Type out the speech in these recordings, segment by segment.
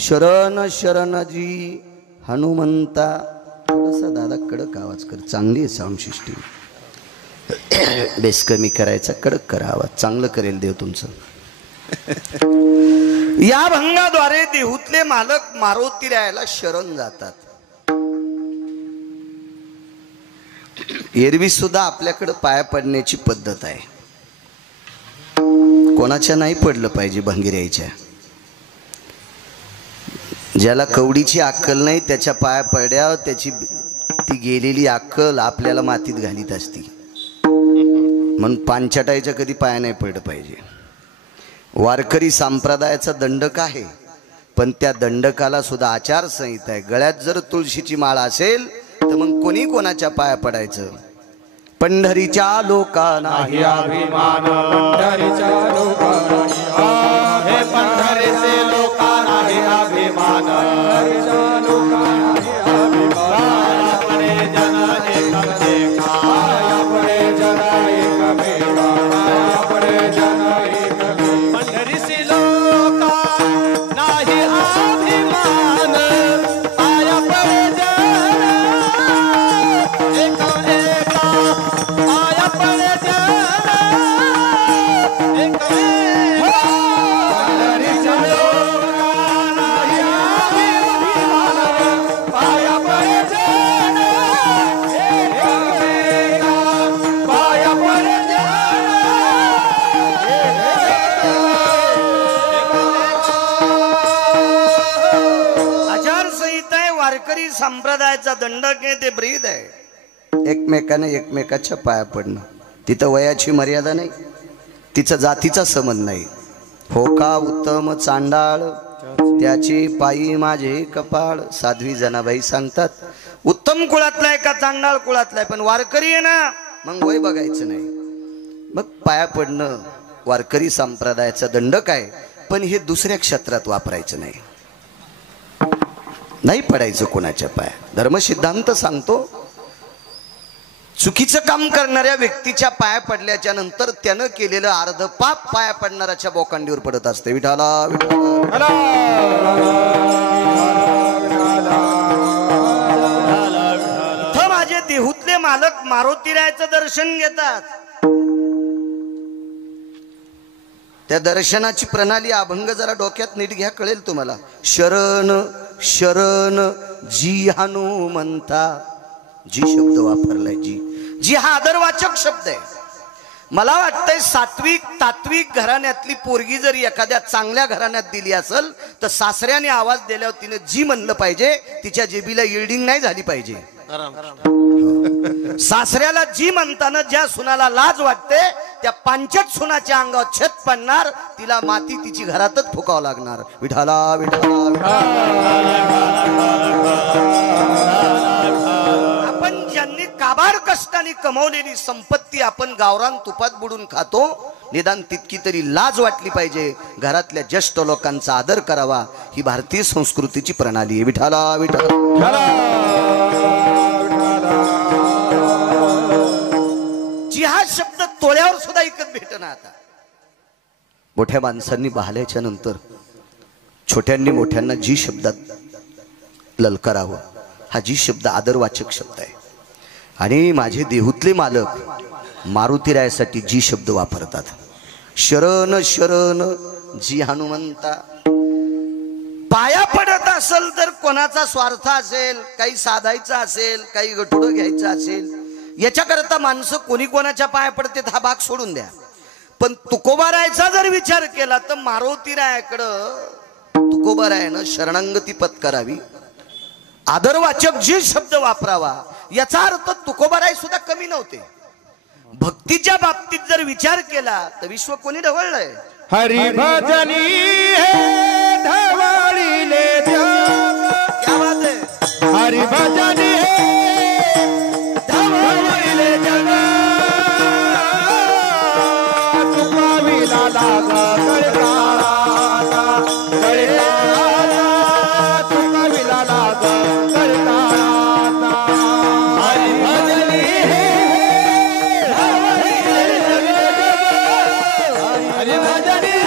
शरण शरणजी हनुमंता. थोडासा दादा कडक आवाज कर, चांगली आहे साऊंड सिस्टीम. बेस कमी करायचा, कडक करा आवाज, चांगलं करेल देव तुमचं. या भंगाद्वारे देहूतले मालक मारुती रायाला शरण जातात. एरवी सुद्धा आपल्याकडे पाया पडण्याची पद्धत आहे. कोणाच्या नाही पडलं पाहिजे भंगिऱ्याच्या. ज्याला कवडीची अक्कल नाही त्याच्या पाया पड्यावर त्याची ती गेलेली अक्कल आपल्याला मातीत घालीत असती. म्हणून पांचटायच्या कधी पाया नाही पडलं पाहिजे. वारकरी संप्रदायाचा दंडक आहे, पण त्या दंडकाला सुद्धा आचारसंहिता आहे. गळ्यात जर तुळशीची माळ असेल तर मग कोणी कोणाच्या पाया पडायचं. पंढरीच्या लोकांना नाही अभिमान, पंढरीच्या लोकांना हे पंढरीचे लोकांना हे अभिमान, पंढरीच्या लोकांना हे अभिमान. अपने जन एकम देखा, अपने जन एकम देखा, अपने जन एकम. पंढरीचे लोका नाही अभिमान, पाया पडे जन एकम एका, पाया पडे जन एकम एका. पंढरीचे लोका नाही अभिमान, पाया पडे जन एकम एका, पाया पडे जन आचारसंहिता आहे. वारकरी संप्रदायाचा दंडक आहे, ते ब्रीद आहे. एकमेकाने एकमेकाच्या पाया पडणं. तिथं वयाची मर्यादा नाही, तिचं जातीचा संबंध नाही. हो का उत्तम चांडाळ त्याचे पायी माझे कपाळ. साध्वी जनाबाई सांगतात उत्तम कुळातला आहे का चांडाळ कुळातला आहे, पण वारकरी आहे ना, मग वय बघायचं नाही. मग पाया पडणं वारकरी संप्रदायाचा दंडक आहे, पण हे दुसऱ्या क्षेत्रात वापरायचं नाही. नाही पडायचं कोणाच्या पाया. धर्मसिद्धांत सांगतो चुकीचं काम करणाऱ्या व्यक्तीच्या पाया पडल्याच्या नंतर त्यानं केलेलं अर्ध पाप पाया पडणाऱ्याच्या बोकांडीवर पडत असते. विठाला विठाला. माझे देहूतले मालक मारुतीरायाचं दर्शन घेतात. त्या दर्शनाची प्रणाली अभंग जरा डोक्यात नीट घ्या, कळेल तुम्हाला. शरण शरण जी हनुमंता. जी शब्द वापरलाय, जी हा आदरवाचक शब्द आहे. मला वाटतंय सात्विक तात्विक घराण्यातली पोरगी जर एखाद्या चांगल्या घराण्यात दिली असेल तर सासऱ्याने आवाज दिल्यावर तिने जी म्हणलं पाहिजे, तिच्या जेबीला इल्डिंग नाही झाली पाहिजे. सासऱ्याला जी म्हणताना ज्या सुनाला लाज वाटते त्या पांचट सुनाच्या अंगावर छत पडणार, तिला माती तिची घरातच फुकावं लागणार. विठाला विठाला. आपण ज्यांनी काबाड कष्टाने कमवलेली संपत्ती आपण गावरान तुपात बुडून खातो, निदान तितकी तरी लाज वाटली पाहिजे. घरातल्या ज्येष्ठ लोकांचा आदर करावा, ही भारतीय संस्कृतीची प्रणाली आहे. विठाला विठाला. जी हा शब्द तोळ्यावर सुद्धा ऐकत भेटना. आता मोठ्या माणसांनी बहाल्याच्या नंतर छोट्यांनी मोठ्यांना जी शब्दात ललकारावं, हा जी शब्द आदरवाचक शब्द आहे. आणि माझे देहूतले मालक मारुतीरायासाठी जी शब्द वापरतात. शरण शरण जी हनुमंता. पाया पडत असेल तर कोणाचा स्वार्थ असेल, काही साधायचं असेल, काही गटुडं घ्यायचं असेल, याच्याकरता माणसं कोणी कोणाच्या पाया पडते हा भाग सोडून द्या. पण तुकोबारायचा जर विचार केला तर मारुतीरायाकडं तुकोबारायानं शरणांगती पत्करावी, आदरवाचक जे शब्द वापरावा. याचा अर्थ तुकोबाराय सुद्धा कमी नव्हते. भक्तीच्या बाबतीत जर विचार केला तर विश्व कोणी ढवळलंय. हरिभजनी हे ढवळीले जग. क्या बात आहे. हरिभजनी हे ढवळीले जग. चुकाविला लागा करता चुकाविला लागा करता. हरिभजनी हे ढवळीले जग. हरिभजनी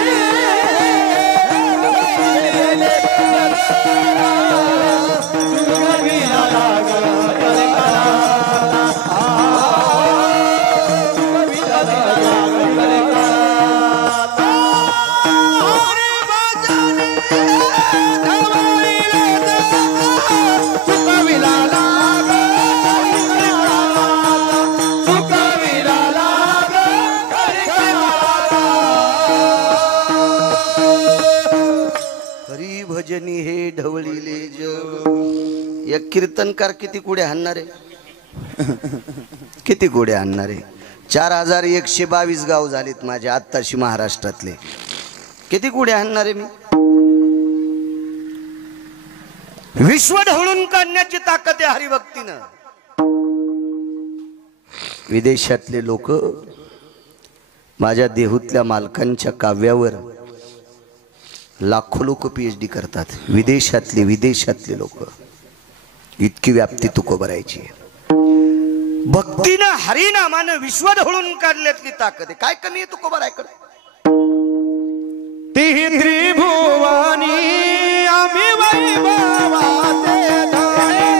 भजनी हे ढवळीले जग. एक कीर्तनकार किती कुड्या हाणणार आहे? किती कुड्या हाणणार आहे? 4122 गाव झालीत माझे आत्ताशी महाराष्ट्रातले. किती कुड्या हाणणार आहे मी? विश्व ढवळून काढण्याची ताकद आहे हरिभक्तीनं. विदेशातले लोक माझ्या देहूतल्या मालकांच्या काव्यावर लाखो लोक PhD करतात. विदेशातले लोक. इतकी व्याप्ती तुकोबरायची आहे. भक्तीनं हरिनामानं विश्व ढवळून काढल्यातली ताकद आहे. काय कमी आहे तुकोबरायकडे? ती त्रिभुवानी आम्ही वैभवाचे धनी,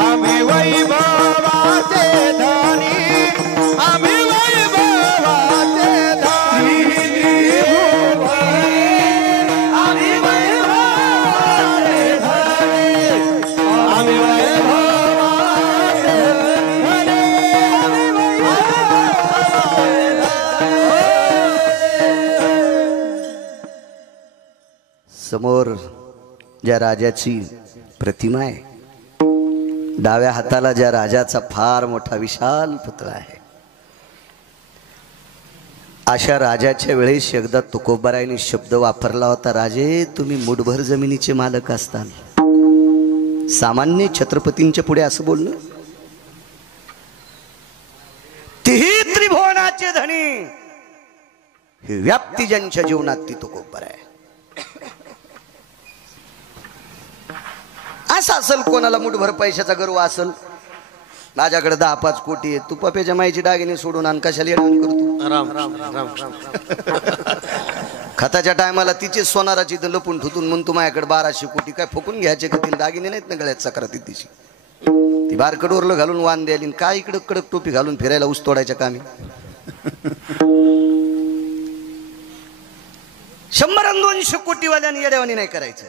आम्ही वैभवाचे धनी, आम्ही वैभवाचे धनी. आम्ही वैभवाचे धनी, आम्ही वैभवाचे धनी, आम्ही समोर ज्या राजाची प्रतिमा आहे, डाव्या हाताला ज्या राजाचा फार मोठा विशाल पुतळा आहे, अशा राजाच्या वेळेस एकदा तुकोबारायने शब्द वापरला होता, राजे तुम्ही मुठभर जमिनीचे मालक असताल. सामान्य छत्रपतींच्या पुढे असं बोलणं. तिही त्रिभुवनाचे धनी, ही व्याप्ती ज्यांच्या जीवनात ती तुकोबार आहे. असं असेल कोणाला मुठभर पैशाचा गर्व असेल, माझ्याकडे 10-5 कोटी आहे, तू पप्याच्या माईची दागिने सोडून आण, कशाला येऊन करतो? खताच्या टायमाला तिचे सोनाराची लपून ठुतून म्हणून तू माझ्याकडे 1200 कोटी काय फुकून घ्यायचे का? तिला दागिने नाहीत ना गळ्यात सक्राती तिची. ती बारकड ओरलं घालून वान द्यायली, काय इकडं कडक टोपी घालून फिरायला ऊस तोडायच्या कामी. 100-200 कोटीवाल्याने येड्यावानी नाही करायचं.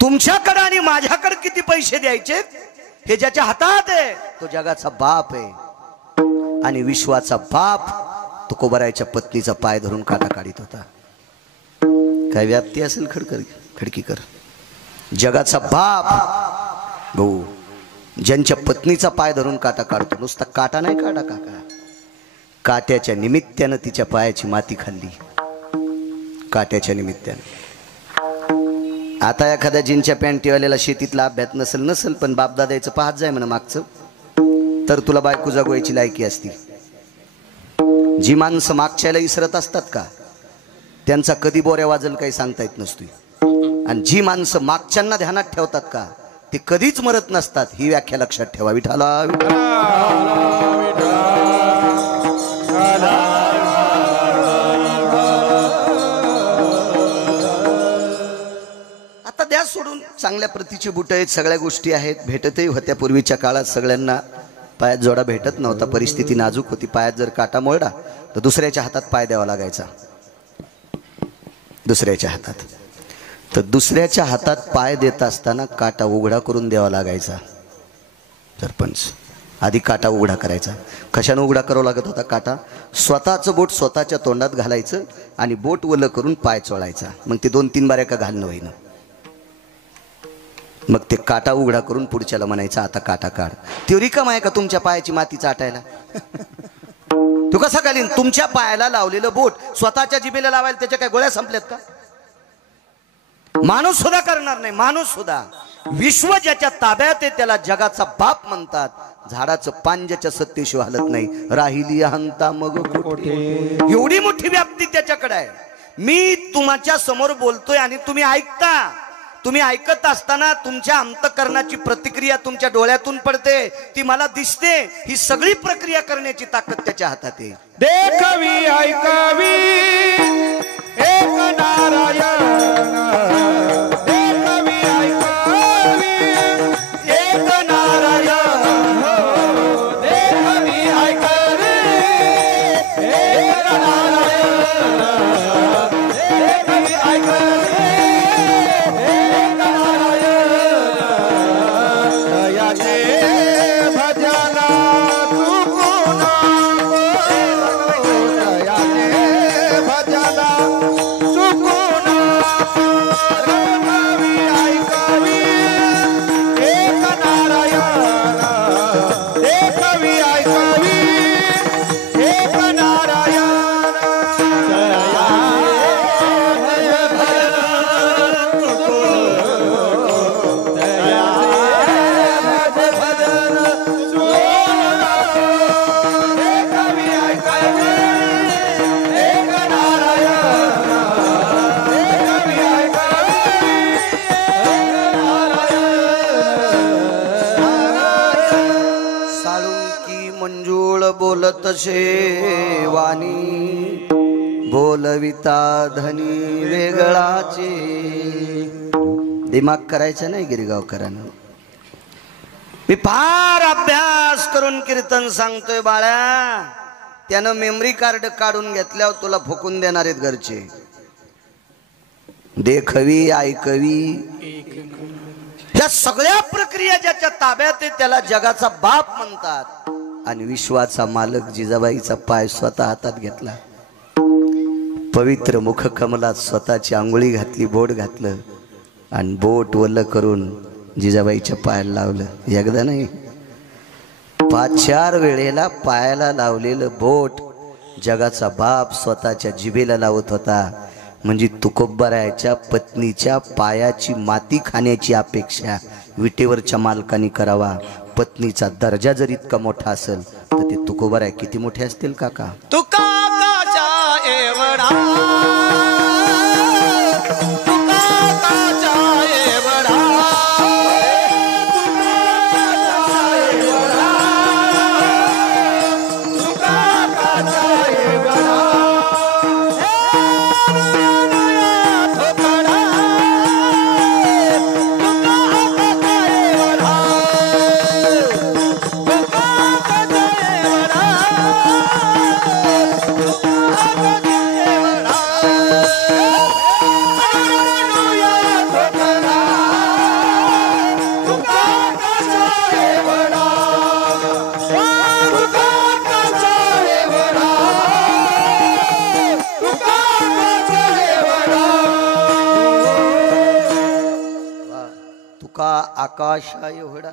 तुमच्याकडे आणि माझ्याकडे किती पैसे द्यायचे हे ज्याच्या हातात आहे तो जगाचा बाप आहे. आणि विश्वाचा बाप तुकोबारायच्या पत्नीचा पाय धरून काटा काढीत होता. काय व्याप्ती असेल खडकीकर. जगाचा बाप भाऊ ज्यांच्या पत्नीचा पाय धरून काटा काढतो. नुसता काटा नाही काढा काका, काट्याच्या निमित्तानं तिच्या पायाची माती खाल्ली. काट्याच्या निमित्तानं. आता एखाद्या जीनच्या पॅन्टीवाल्याला शेतीतला अभ्यास नसेल पण बापदादाचं पाहत जाय म्हणा मागचं, तर तुला बायको जगवायची लायकी असती. जी माणसं मागच्याला इसरत असतात का, त्यांचा कधी बोऱ्या वाजल काही सांगता येत नसतो. आणि जी माणसं मागच्यांना ध्यानात ठेवतात का, ते कधीच मरत नसतात. ही व्याख्या लक्षात ठेवा. विठाला आता द्या सोडून. चांगल्या प्रतीची बुटं आहेत, सगळ्या गोष्टी आहेत, भेटतही होत्या. पूर्वीच्या काळात सगळ्यांना पायात जोडा भेटत नव्हता. परिस्थिती नाजूक होती. पायात जर काटा मोडला तर दुसऱ्याच्या हातात पाय द्यावा लागायचा. दुसऱ्याच्या हातात. तर दुसऱ्याच्या हातात पाय देत असताना काटा उघडा करून द्यावा लागायचा. सरपंच आधी काटा उघडा करायचा. कशानं उघडा करावा लागत होता काटा? स्वतःचं बोट स्वतःच्या तोंडात घालायचं आणि बोट वलं करून पाय चोळायचा. मग ते 2-3 बाऱ्या का घालणं होईना. मग ते काटा उघडा करून पुढच्याला म्हणायचं आता काटा काढ. तो रिकाम आहे का तुमच्या पायाची माती चाटायला? तू कसा घालीन? तुमच्या पायाला लावलेलं बोट स्वतःच्या जिभेला लावायला त्याच्या काय गोळ्या संपल्यात का? माणूस सुद्धा करणार नाही. माणूस सुद्धा. विश्व ज्याच्या ताब्यात आहे त्याला जगाचा बाप म्हणतात. झाडाचं पान ज्याच्या सत्तेशिवाय हलत नाही. राहिली हंता मग कोठे. एवढी मोठी व्याप्ती त्याच्याकडे आहे. मी तुमच्या समोर बोलतोय आणि तुम्ही ऐकता. तुम्ही ऐकत असताना तुमच्या अंतःकरणाची प्रतिक्रिया तुमच्या डोळ्यातून पडते, ती मला दिसते. ही सगळी प्रक्रिया करण्याची ताकद त्याच्या हातात आहे. देखवी ऐकावी एक नारायण, देखवी ऐकावी एक नारायण, देखवी ऐकावी एक नारायण, देखवी ऐकावी एक नारायण. दयाचे भजना चुकू नको, दयाचे भजना तसे वाणी बोलविता धनी वेगळाचे. दिमाग करायचं नाही गिरगावकरांना. मी फार अभ्यास करून कीर्तन सांगतोय बाळा. त्यानं मेमरी कार्ड काढून घेतल्यावर तुला फुकून देणार आहेत घरचे. देखवी ऐकवी या सगळ्या प्रक्रिया ज्याच्या ताब्यात आहे त्याला जगाचा बाप म्हणतात. आणि विश्वाचा मालक जिजाबाईचा पाय स्वतः हातात घेतला. पवित्र मुखकमलात स्वतःची आंघोळी घातली, बोट घातलं आणि बोट वल्ल करून जिजाबाईच्या पायाला लावलं. एकदा नाही 5-4 वेळेला पायाला लावलेलं बोट जगाचा बाप स्वतःच्या जिभेला लावत होता. म्हणजे तुकोबारायाच्या पत्नीच्या पायाची माती खाण्याची अपेक्षा विटेवरच्या मालकाने करावा. पत्नीचा दर्जा जर इतका मोठा असेल तर ते तुकोबाराय किती मोठे असतील काका. तुका काचा एवढा तुका काचा एवढा तुका काचा एवढा आकाश एवढा.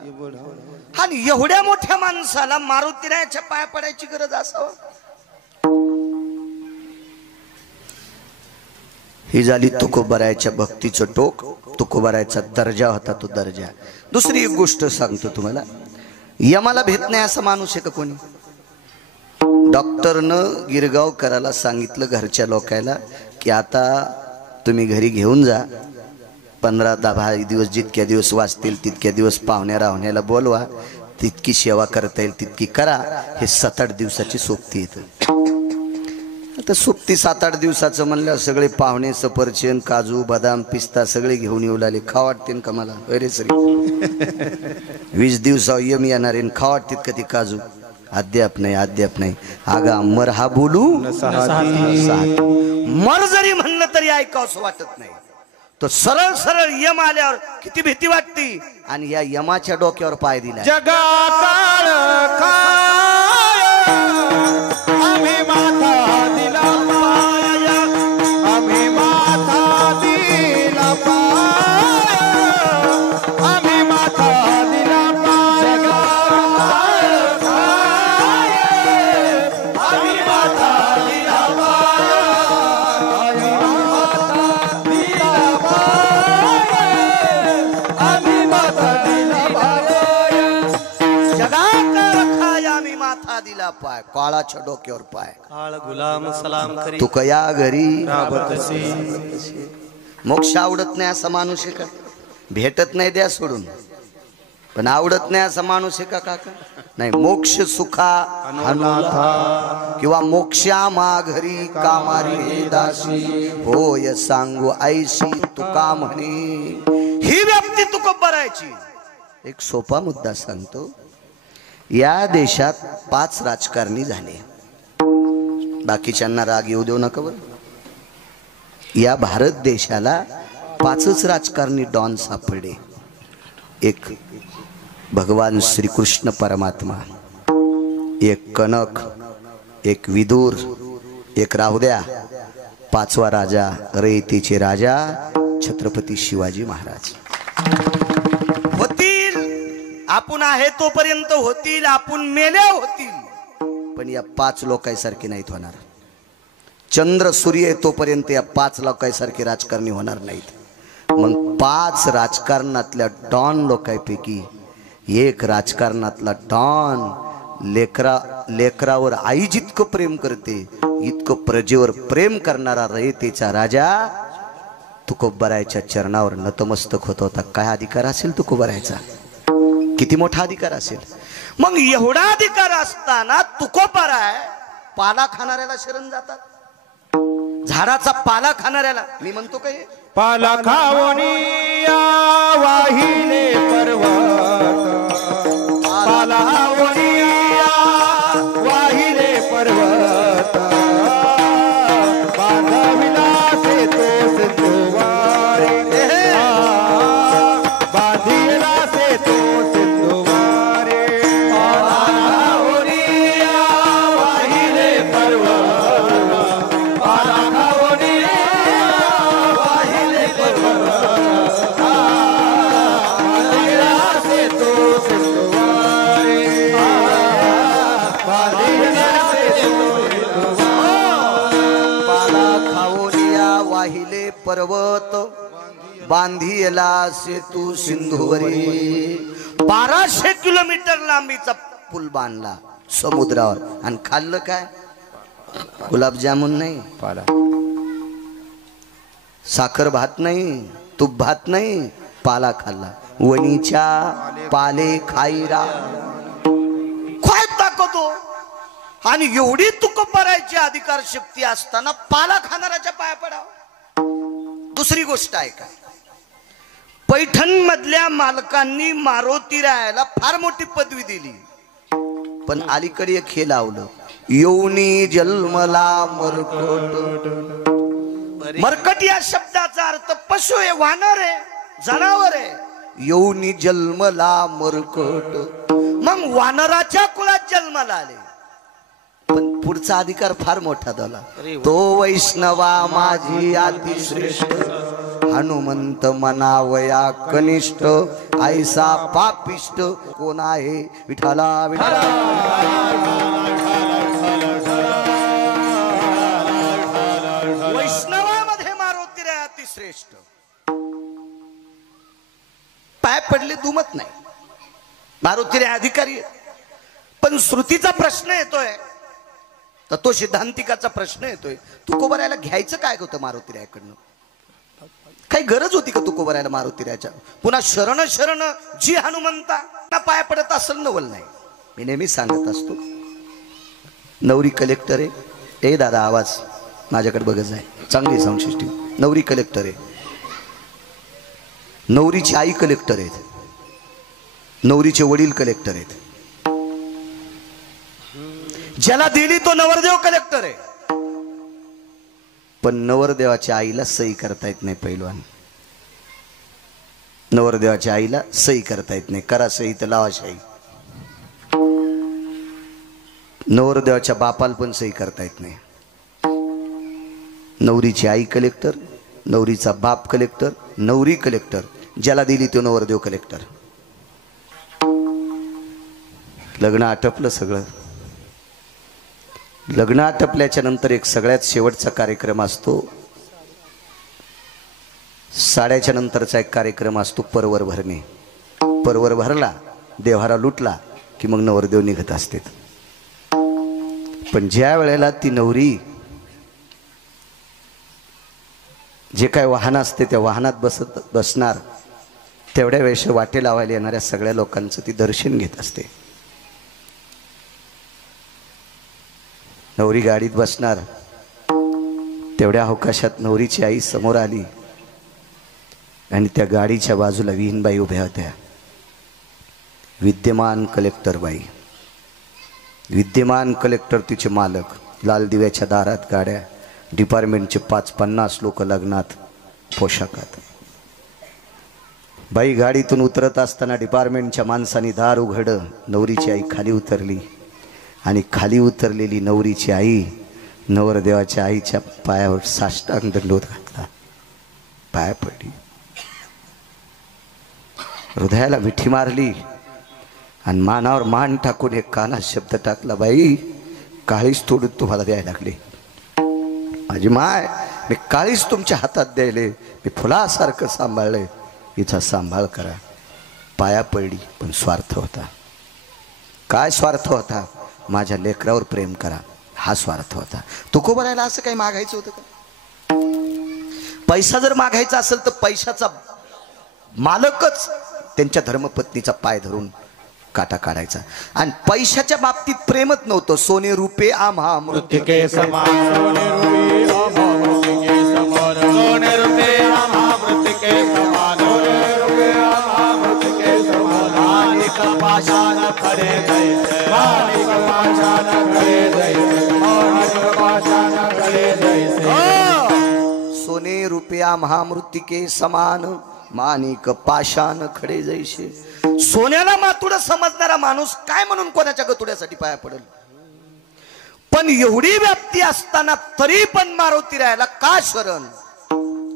आणि एवढ्या मोठ्या माणसाला मारुतीरायाच्या पाया पडायची गरज असावं. ही झाली तुकोबारायाच्या भक्तीचं टोक. तुकोबारायाचा दर्जा होता तो दर्जा. दुसरी एक गोष्ट सांगतो तुम्हाला. यमाला भेट नाही असा माणूस आहे का कोणी. डॉक्टरनं गिरगावकराला सांगितलं घरच्या लोकायला की आता तुम्ही घरी घेऊन जा. 15-10 दिवस जितक्या दिवस वाचतील तितक्या दिवस पाहुण्या राहुण्याला बोलवा. तितकी सेवा करता येईल तितकी करा. हे 7-8 दिवसाची सोबती येतं. आता सोबती 7-8 दिवसाचं म्हणलं सगळे पाहुणे सफरचंद काजू बदाम पिस्ता सगळे घेऊन येऊ लागले. खा वाटते का मला. अरे सरी 20 दिवसावर यम येणार आहे. खा वाटते का ती काजू. अद्याप नाही अद्याप नाही. आगा मर हा बोलू मर जरी म्हणलं तरी ऐकावंसं वाटत नाही. तो सरळ सरळ यम आल्यावर किती भीती वाटते. आणि या यमाच्या डोक्यावर पाय दिला. जगाकाळ काय आम्ही माथा दिला पाया आम्ही माथा दिला पाया आम्ही माथा दिला पाया. जगाकाळ काय आम्ही माथा दिला पाया आम्ही माथा दिला पाया आम्ही माथा दिला पाया. आम्ही माथा दिला पाय. काळाच्या डोक्यावर पाय. काळ गुलाम सलाम करी तू कया घरी राबतसे. मोक्ष आवडत नाही असा माणूस आहे का. भेटत नाही द्या सोडून पण आवडत नाही असा माणूस आहे का काका. नाही. मोक्ष सुखा अनुनाथा किंवा मोक्षा माघरी कामारी हे दासी होय सांगू ऐशी तुका म्हणे. ही व्यक्ती तुकोबारायाची. एक सोपा मुद्दा सांगतो. या देशात 5 राजकारणी झाले. बाकीच्यांना राग येऊ देऊ नका बरं. या भारत देशाला 5च राजकारणी डॉन सापडले. एक भगवान श्रीकृष्ण परमात्मा, एक कनक, एक विदुर, एक राहुद्या, 5वा राजा रयतेचे राजा छत्रपती शिवाजी महाराज. होतील आपण आहे तोपर्यंत होतील. आपण मेल्या होतील. पण या 5 लोकांसारखे नाहीत होणार. चंद्र सूर्य तोपर्यंत या 5 लोकांसारखे राजकारणी होणार नाहीत. मग 5 राजकारणातल्या डॉन लोकांपैकी एक राजकारणातला डॉन लेकरावर आई जितकं प्रेम करते इतकं प्रजेवर प्रेम करणारा रयतेचा राजा तुकोबारायाच्या चरणावर नतमस्तक होत होता. काय अधिकार असेल तुकोबारायाचा. किती मोठा अधिकार असेल. मग एवढा अधिकार असताना तुकोबाराय पाला खाणाऱ्याला शरण जातात. झाडाचा पाला खाणाऱ्याला मी म्हणतो काय पाला खावणिया वाहिले पर्वत, पाला खावणिया वाहिले पर्वत, बांधविला से तो सिंधुवारे, बांधिला से तो सिंधुवारे, पाला खावणिया वाहिले पर्वत, पाला खावणिया वाहिले पर्वत, बांधिला से तो सिंधुवारे, बांधिला से तो पाला खाओनिया वाहिले पर्वत, बांधिला सेतू सिंधुवरी. 1200 किलोमीटर लांबीचा पूल बांधला समुद्रावर आणि खाल्लं काय? गुलाबजामुन नाही, पाला साखर भात नाही, तूप भात नाही, पाला खाल्ला. वणीच्या पाले खाईरा काय ताकद हो. आणि एवढी तुकोबारायची अधिकार शक्ती असताना पाला खाणाऱ्याच्या पाया पडावं. दुसरी गोष्ट आहे का, पैठण मधल्या मालकांनी मारुती रायाला फार मोठी पदवी दिली, पण अलीकडे एक हे लावलं, योनी जन्मला मरकट. मरकट या शब्दाचा अर्थ पशु आहे, वानर आहे, जनावर आहे. योनी जन्मला मरकट, मग वानराच्या कुळात जन्माला आले. पण पुढचा अधिकार फार मोठा झाला, तो वैष्णवा माझी अतिश्रेष्ठ, हनुमंत मनावया कनिष्ठ, ऐसा पापिष्ट कोण आहे विठाला विठाला. वैष्णवामध्ये मारुती रे अतिश्रेष्ठ. पाय पडले दुमत नाही, मारुती रे अधिकारी आहे. पण श्रुतीचा प्रश्न येतोय, तर तो सिद्धांतिकाचा प्रश्न येतोय, तुकोबारायला घ्यायचं काय होतं मारुती रायाकडनं? काही गरज होती का तुकोबारायला मारुती रायाच्या? पुन्हा शरण शरण जी हनुमंता पाया पडत असेल नवल नाही. मी नेहमी सांगत असतो, नवरी कलेक्टर आहे. ए दादा आवाज माझ्याकडे बघत आहे, चांगली साऊंड सिस्टीम. नवरी कलेक्टर आहे, नवरीची आई कलेक्टर आहेत, नवरीचे वडील कलेक्टर आहेत. ज्याला दिली तो नवरदेव कलेक्टर आहे. पण नवरदेवाच्या आईला सही करता येत नाही. पैलवान, नवरदेवाच्या आईला सही करता येत नाही. करा सही तर लावा शाही. नवरदेवाच्या बापाला पण सही करता येत नाही. नवरीची आई कलेक्टर, नवरीचा बाप कलेक्टर, नवरी कलेक्टर, ज्याला दिली तो नवरदेव कलेक्टर. लग्न आटपलं सगळं. लग्न आटपल्याच्या नंतर एक सगळ्यात शेवटचा कार्यक्रम असतो, साड्याच्या नंतरचा एक कार्यक्रम असतो, परवर भरणे. परवर भरला, देव्हारा लुटला की मग नवरदेव निघत असते. पण ज्या वेळेला ती नवरी जे काय वाहन असते त्या वाहनात बसणार, तेवढ्या वेळेस वाटे लावायला येणाऱ्या सगळ्या लोकांचं ती दर्शन घेत असते. नवरी गाडीत बसणार, तेवढ्या अवकाशात नवरीची आई समोर आली आणि त्या गाडीच्या बाजूला विहीनबाई उभ्या होत्या. विद्यमान कलेक्टर बाई, विद्यमान कलेक्टर, तिचे मालक. लाल दिव्याच्या दारात गाड्या, डिपार्टमेंटचे 50 लोक लग्नात पोशाखात. बाई गाडीतून उतरत असताना डिपार्टमेंटच्या माणसांनी दार उघडलं. नवरीची आई खाली उतरली आणि खाली उतरलेली नवरीची आई नवरदेवाच्या आईच्या पायावर साष्टांग दंडवत घातला, पाया पडली, हृदयाला मिठी मारली आणि मानावर मान टाकून एक कानात शब्द टाकला, बाई काळीच तोडून तुम्हाला द्यायला लागली. माझी माय, मी काळीच तुमच्या हातात द्यायले, मी फुलासारखं सांभाळले, हिचा सांभाळ करा. पाया पडली, पण स्वार्थ होता. काय स्वार्थ होता? माझ्या लेकरावर प्रेम करा, हा स्वार्थ होता. तुकोबारायला असं काही मागायचं होतं का? पैसा जर मागायचा असेल तर पैशाचा मालकच त्यांच्या धर्मपत्नीचा पाय धरून काटा काढायचा. आणि पैशाच्या बाबतीत प्रेमच नव्हतं. सोने रुपे आम्हा मृत्तिके समान सोने रुपये आम्हा मृत्तिके समान सोने रुपये आम्हा मृत्तिके समान सोने रुपये आम्हा मृत्तिके समान माणिक पाषाण खडे जैसे माणिक पाषाण खडे जैसे माणिक पाषाण खडे जैसे. सोने रुपया महामृत्तिके समान माणिक पाषाण खडे जैसे. सोन्याला मातुड समजणारा माणूस काय म्हणून कोणाच्या गतुड्यासाठी पाया पडेल. पण एवढी व्याप्ती असताना तरी पण मारुती राहायला का शरण.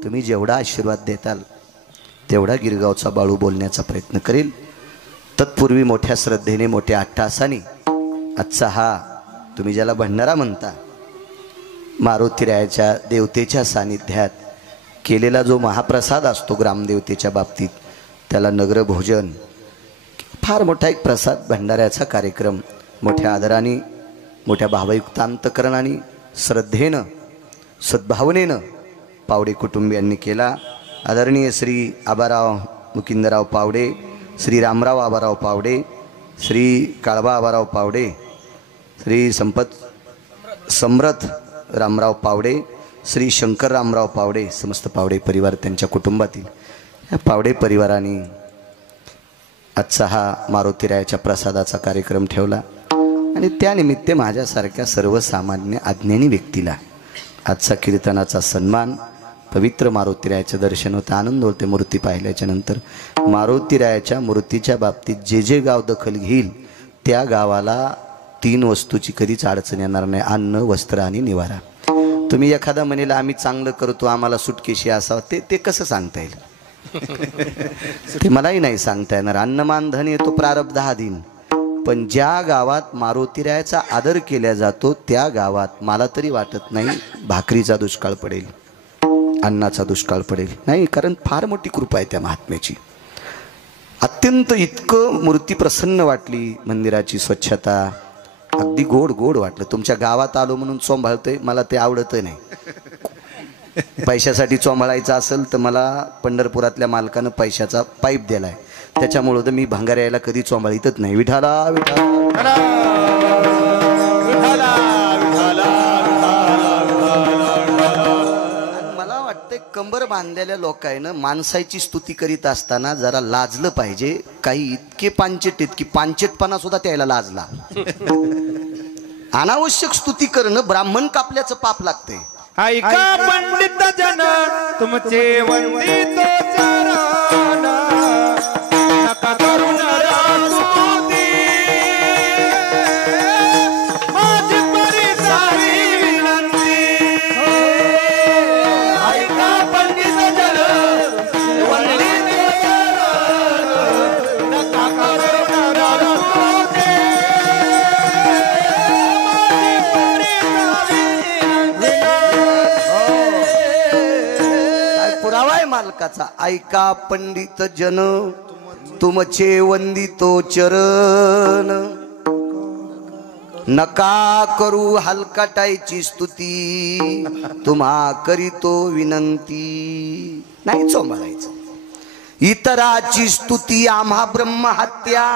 तुम्ही जेवढा आशीर्वाद देताल तेवढा गिरगावचा बाळू बोलण्याचा प्रयत्न करेल. तत्पूर्वी मोठ्या श्रद्धेने मोठ्या अट्टासाने आजचा हा तुम्ही ज्याला भंडारा म्हणता मारुतीरायाच्या देवतेच्या सानिध्यात केलेला जो महाप्रसाद असतो ग्रामदेवतेच्या बाबतीत त्याला नगर भोजन फार मोठा एक प्रसाद भंडाऱ्याचा कार्यक्रम मोठ्या आदराने मोठ्या भावयुक्त अंतकरणाने श्रद्धेनं सद्भावनेनं पावडे कुटुंबियांनी केला. आदरणीय श्री आबाराव मुकिंदराव पावडे, श्री रामराव आबाराव पावडे, श्री काळबा आबाराव पावडे, श्री सम्रत रामराव पावडे, श्री शंकर रामराव पावडे, समस्त पावडे परिवार त्यांच्या कुटुंबातील या पावडे परिवाराने आजचा हा मारुतीरायाच्या प्रसादाचा कार्यक्रम ठेवला. आणि त्यानिमित्त माझ्यासारख्या सर्वसामान्य अज्ञानी व्यक्तीला आजचा कीर्तनाचा सन्मान पवित्र मारुतीरायाचं दर्शन होतं. आनंद होते मूर्ती पाहिल्याच्या नंतर. मारुतीरायाच्या मूर्तीच्या बाबतीत जे जे गाव दखल घेईल त्या गावाला 3 वस्तूची कधीच अडचण येणार नाही. अन्न, वस्त्र आणि निवारा. तुम्ही एखादा म्हणेल आम्ही चांगलं करतो आम्हाला सुटकेशी असावं ते कसं सांगता येईल. ते मलाही नाही सांगता येणार. अन्नमान धन येतो प्रारब्धाधीन. पण ज्या गावात मारुतीरायाचा आदर केला जातो त्या गावात मला तरी वाटत नाही भाकरीचा दुष्काळ पडेल, अन्नाचा दुष्काळ पडेल. नाही, कारण फार मोठी कृपा आहे त्या महात्म्याची. अत्यंत इतकं मूर्ती प्रसन्न वाटली. मंदिराची स्वच्छता अगदी गोड गोड वाटलं. तुमच्या गावात आलो म्हणून चोंभाळतोय मला ते आवडत नाही. पैशासाठी चोंभाळायचं असेल तर मला पंढरपुरातल्या मालकानं पैशाचा पाईप दिलाय त्याच्यामुळं तर मी भांगाऱ्याला कधी चोंभाळीतच नाही. विठाला विठाला मला वाटतं कंबर बांधलेल्या लोकांना माणसाची स्तुती करीत असताना जरा लाजलं पाहिजे. काही इतके पांचट इतकी पांचटपणा सुद्धा त्याला लाजला. अनावश्यक स्तुती करणं ब्राह्मण कापल्याचं पाप लागतंय. ऐका पंडित जन तुमचे वंदित चरण नका करू नरास्तुती माझी परिसारी विनंती. ऐका पंडित जन वंदित चरण नका करू नरास्तुती पुरावाय मालकाचा. ऐका पंडित जन तुमचे वंदितो चरण नका करू हलकाटायची स्तुती तुम्हा करीतो विनंती. नाही चोंबाळायचं. इतराची स्तुती आम्हा ब्रह्महत्या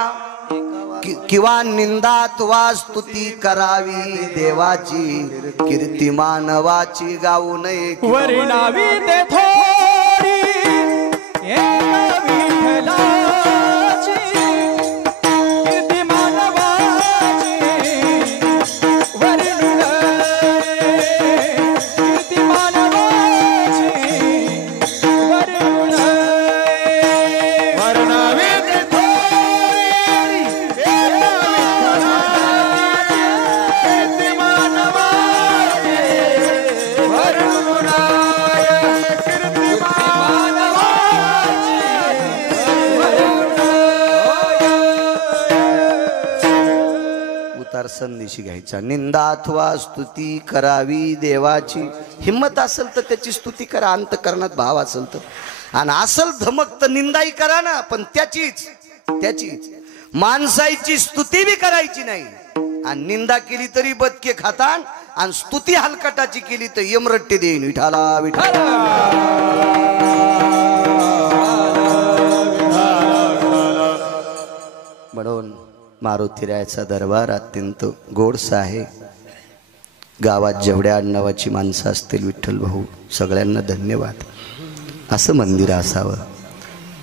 किंवा निंदात वा स्तुती करावी. देवाची कीर्ती मानवाची गाऊ नये. वरणावी ते थोडी विठ्ठलाची कीर्ती मानवाची वरण कीर्ती मानवाची वरण वरणावी ते थोडी कीर्ती मानवाची वरण उतार संदेशी घ्यायचा. निंदा अथवा स्तुती करावी देवाची. हिम्मत असेल तर त्याची स्तुती करा. अंतकरणात भाव असेल तर. आणि असल धमक तर निंदाही करा ना, पण त्याचीच माणसाची स्तुती बी करायची नाही. आणि निंदा केली तरी बदके खातान आणि स्तुती हलकटाची केली तर यमरट्टे देईन. विठाला विठाला म्हणून मारुतीरायाचा दरबार अत्यंत गोडसा आहे. गावात जेवढ्या आडनावाची माणसं असतील विठ्ठल भाऊ सगळ्यांना धन्यवाद. असं मंदिर असावं,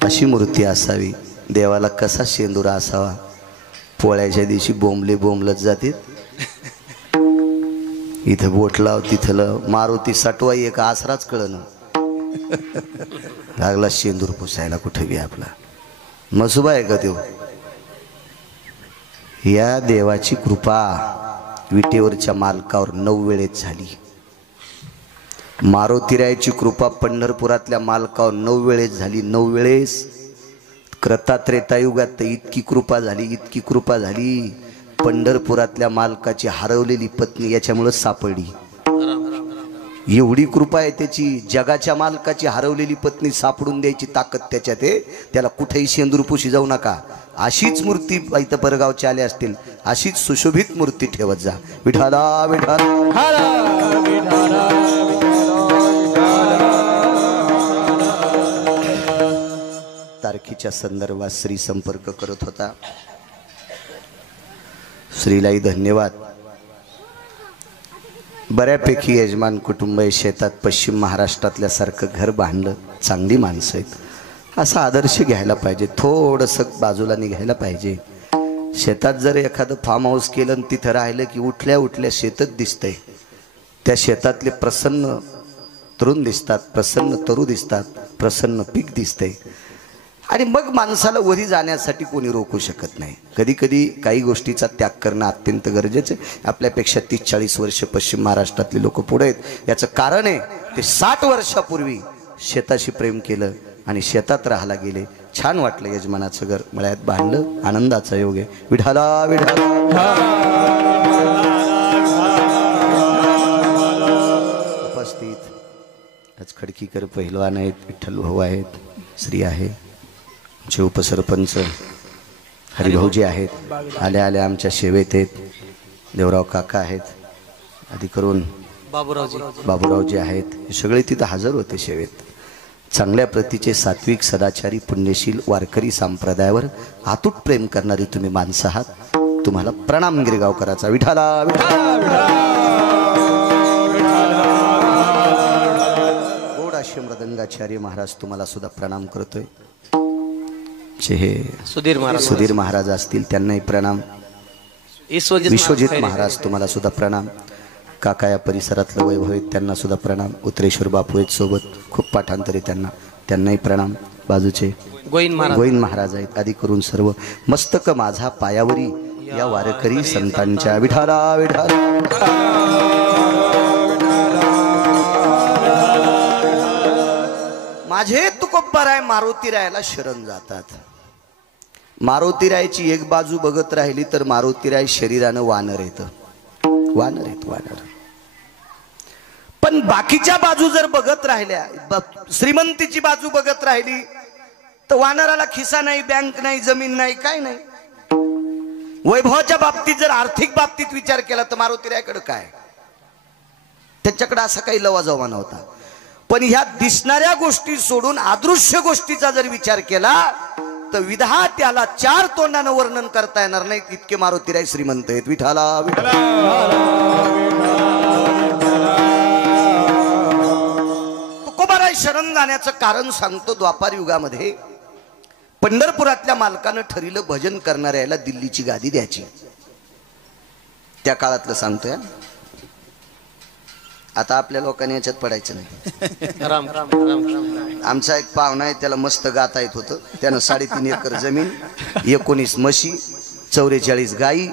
अशी मूर्ती असावी. देवाला कसा शेंदुरा असावा. पोळ्याच्या दिवशी बोंबले बोंबलत जाते. इथं बोट लाव तिथं लाव. मारुती सटवाई एक आसराच कळणं लागला शेंदूर पुसायला कुठे बी आपला. मसुबा आहे का तो? या देवाची कृपा विटेवरच्या मालकावर 9 वेळेस झाली. मारुतीरायाची कृपा पंढरपुरातल्या मालकावर 9 वेळेस झाली. 9 वेळेस. त्रेतायुगात इतकी कृपा झाली, इतकी कृपा झाली. पंढरपुरातल्या मालकाची हरवलेली पत्नी याच्यामुळे सापडली. एवढी कृपा आहे त्याची. जगाच्या मालकाची हरवलेली पत्नी सापडून द्यायची ताकद त्याच्यात आहे. त्याला कुठेही शेंदूरपुशी जाऊ नका. अशीच मूर्ती इथं परगावच्या आल्या असतील, अशीच सुशोभित मूर्ती ठेवत जा. विठाला विठाला. तारखेच्या संदर्भात श्री संपर्क करत होता. श्रीलाही धन्यवाद. बऱ्यापैकी यजमान कुटुंब आहे. शेतात पश्चिम महाराष्ट्रातल्यासारखं घर बांधलं. चांगली माणसं आहेत. असा आदर्श घ्यायला पाहिजे. थोडंसं बाजूला निघायला पाहिजे. शेतात जर एखादं फार्म हाऊस केलं आणि तिथं राहिलं की उठल्या उठल्या शेतच दिसतंय. त्या शेतातले प्रसन्न तरुण दिसतात, प्रसन्न तरू दिसतात, प्रसन्न पीक दिसतंय. आणि मग माणसाला वरी जाण्यासाठी कोणी रोखू शकत नाही. कधी कधी काही गोष्टीचा त्याग करणं अत्यंत गरजेचं आहे. आपल्यापेक्षा 30-40 वर्ष पश्चिम महाराष्ट्रातले लोक पुढे आहेत. याचं कारण आहे ते 60 वर्षापूर्वी शेताशी प्रेम केलं आणि शेतात राहायला गेले. छान वाटलं. यजमानाचं घर मळ्यात बांधलं. आनंदाचा योग आहे. विठाला विठाला. उपस्थित आज खडकीकर पहिलवान आहेत, विठ्ठल भाऊ आहेत, श्री आहे, आमचे उपसरपंच हरिभाऊजी आहेत, आल्या आल्या आमच्या सेवेत आहेत, देवराव काका आहेत, आधी करून बाबूरावजी आहेत. हे सगळे तिथं हजर होते सेवेत. चांगल्या प्रतीचे सात्विक सदाचारी पुण्यशील वारकरी संप्रदायावर अतूट प्रेम करणारी तुम्ही माणसं आहात. तुम्हाला प्रणाम गिरगावकराचा. विठाला विठाला. गोडाशे मृदंगाचार्य महाराज तुम्हाला सुद्धा प्रणाम करतोय. हे सुधीर महाराज असतील त्यांनाही प्रणाम. विश्वजित महाराज तुम्हाला सुद्धा प्रणाम. काका या परिसरातलं वैभव आहेत त्यांना सुद्धा प्रणाम. उत्रेश्वर बापू आहेत सोबत, खूप पाठांतर आहे त्यांनाही प्रणाम. बाजूचे गोविंद महाराज आहेत. आदी करून सर्व मस्तक माझा पायावरी या वारकरी संतांच्या. विठाला विठाला. माझे तुकोबराय मारुतीरायाला शरण जातात. मारुतीरायाची एक बाजू बघत राहिली तर मारुतीराय शरीरानं वानर येतं. वानर. पण बाकीच्या बाजू जर बघत राहिल्या, श्रीमंतीची बाजू बघत राहिली तर वानराला खिसा नाही, बँक नाही, जमीन नाही, काय नाही. वैभवाच्या बाबतीत जर आर्थिक बाबतीत विचार केला तर मारुतीरायाकडे काय? त्याच्याकडे असा काही लवाजवा नव्हता. पण ह्या दिसणाऱ्या गोष्टी सोडून अदृश्य गोष्टीचा जर विचार केला तर विधात्याला 4 तोंडानं वर्णन करता येणार नाही इतके मारुतीराय श्रीमंत आहेत. विठाला विठाला. तुकोबाराय शरण जाण्याचं कारण सांगतो. द्वापार युगामध्ये पंढरपुरातल्या मालकानं ठरलं भजन करणाऱ्याला दिल्लीची गादी द्यायची. त्या काळातलं सांगतोय. आता आपल्या लोकांनी याच्यात पडायचं नाही. आमचा एक पाहुणा आहे, त्याला मस्त गाता येत होतं. त्यानं 3.5 एकर जमीन, 19 म्हशी, 44 गाई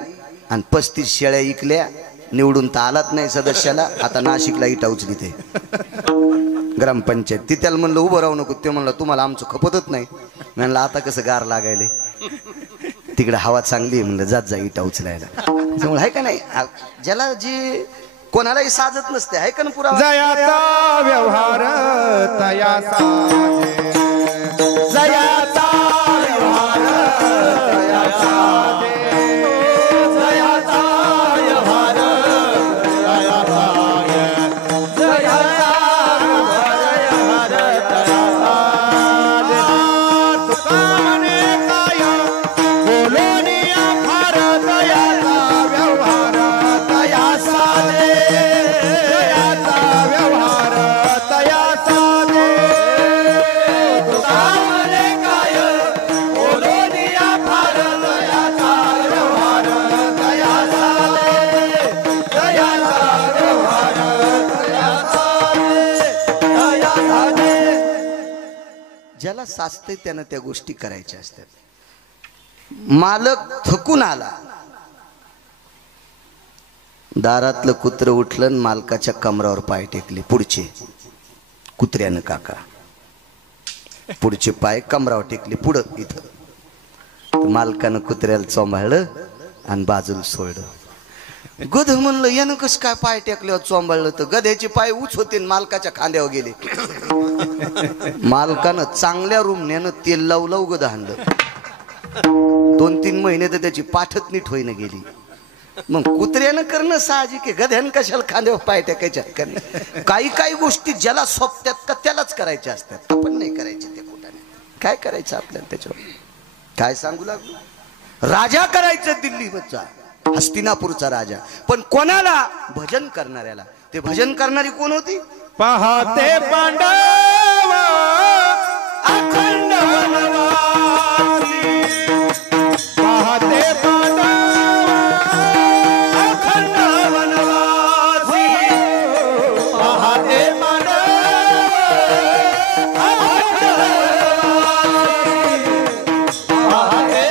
आणि 35 शेळ्या इकल्या. निवडून तर आलात नाही सदस्याला. आता नाशिकला इटा उचली ते ग्रामपंचायत. ती त्याला म्हणलं उभं राहू नको. ते म्हणलं तुम्हाला आमचं खपतच नाही. म्हणलं आता कसं गार लागायले, तिकडे हवा चांगली आहे. म्हणलं जात जा इटा उचलायला. त्यामुळे आहे का नाही, ज्याला जी कोणालाही साजत नसते आहे का ना पुरा. जयाचा व्यवहार तया साजे, जयाचा व्यवहार तया साजे, जयाचा व्यवहार तया साजे, जयाचा व्यवहार तया साजे. तुका म्हणे काय बोलोनिया फार ज्याला साचते त्यानं त्या गोष्टी करायच्या असतात। मालक थकून आला, दारातलं कुत्र उठलं आणि मालकाच्या कमरावर पाय टेकले। पुढचे कुत्र्यानं काका पुढचे पाय कमरावर टेकले पुढं इथं। मालकानं कुत्र्याला चोंबाळलं आणि बाजूला सोडलं। गध म्हणलं यानं कसं काय पाय टेकल्यावर चोंबाळलं, तर गध्याचे पाय उच होते मालकाच्या खांद्यावर गेले। मालकानं चांगल्या रूमण्यानं तेल लावू लावू गध आणलं। 2-3 महिने तर त्याची पाठच नीट होईना गेली। मग कुत्र्यानं करणं साहजिक आहे, गध्यानं कशाला खांद्यावर पाय टेकायच्या का? काही गोष्टी ज्याला सोपत्यात का त्यालाच करायच्या असतात, आपण नाही करायचे ते कुठाने। काय करायचं आपल्याला त्याच्यावर? काय सांगू लागलो? राजा करायचं दिल्लीवरचा, हस्तिनापूरचा राजा, पण कोणाला? भजन करणाऱ्याला। ते भजन करणारी कोण होती? पाहते पांडव अखंड वनवासी, पाहते पांडव अखंड वनवासी, पाहते पांडव अखंड वनवासी, पाहते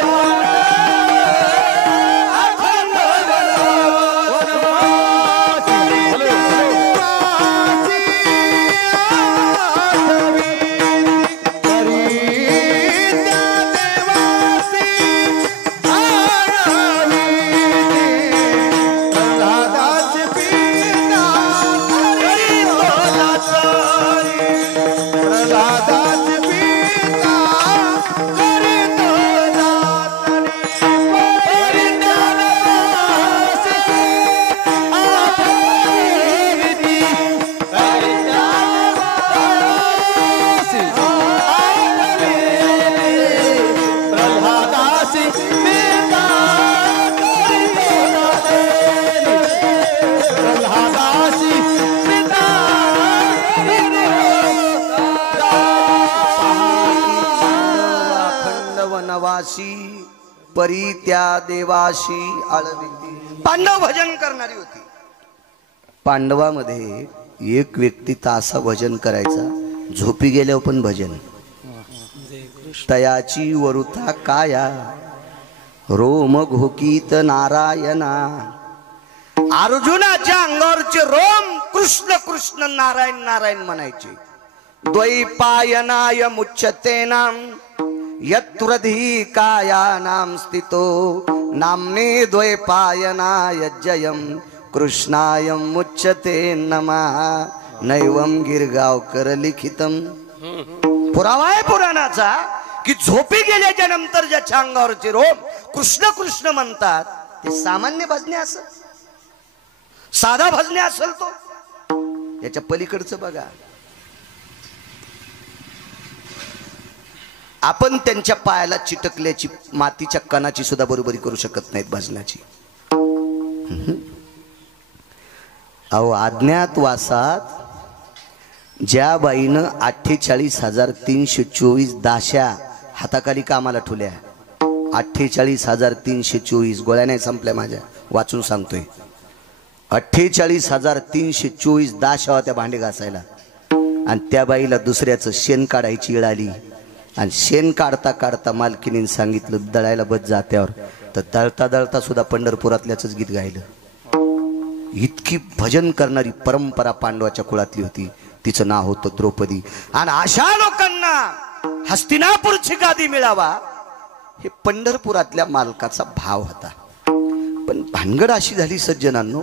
परी त्या देवाशी आळविती। पांडव भजन करणारी होती। पांडवामध्ये एक व्यक्ती तासा भजन करायचा, झोपी गेल्यावर पण भजन। तयाची वरुथा काया रोम घोकीत नारायणा। अर्जुनाच्या अंगावरचे रोम कृष्ण कृष्ण नारायण नारायण म्हणायचे। द्वैपायनाय मुच्यते नाम यत्प्रधी कायानां स्थितो नाम्ने द्वैपायनाय जयं कृष्णाय मुच्यते नमः। नैवं गिरगावकर लिखितम। पुरावा आहे पुराणाचा की झोपी गेल्याच्या नंतर ज्याच्या अंगावरचे रोम कृष्ण कृष्ण म्हणतात ते सामान्य भजने असेल, साधा भजने असेल, तो याच्या पलीकडचं बघा। आपण त्यांच्या पायाला चिटकल्याची मातीच्या कणाची सुद्धा बरोबरी करू शकत नाहीत भजनाची। अहो अज्ञातवासात ज्या बाईनं 48,324 दाश्या हाताखाली कामाला ठेवल्या, 48,324 गोळ्या नाही संपल्या माझ्या, वाचून सांगतोय। 48,324 दाश्या होत्या भांडे घासायला, आणि त्या बाईला दुसऱ्याचं शेण काढायची वेळ आली, आणि शेण काढता काढता मालकीने सांगितलं दळायला बस जात्यावर, तर दळता दळता सुद्धा पंढरपुरातल्याच गीत गायलं। इतकी भजन करणारी परंपरा पांडवाच्या कुळातली होती। तिचं नाव होतं द्रौपदी। आणि अशा लोकांना हस्तिनापूरची गादी मिळावा हे पंढरपुरातल्या मालकाचा भाव होता। पण भानगड अशी झाली सज्जनांनो,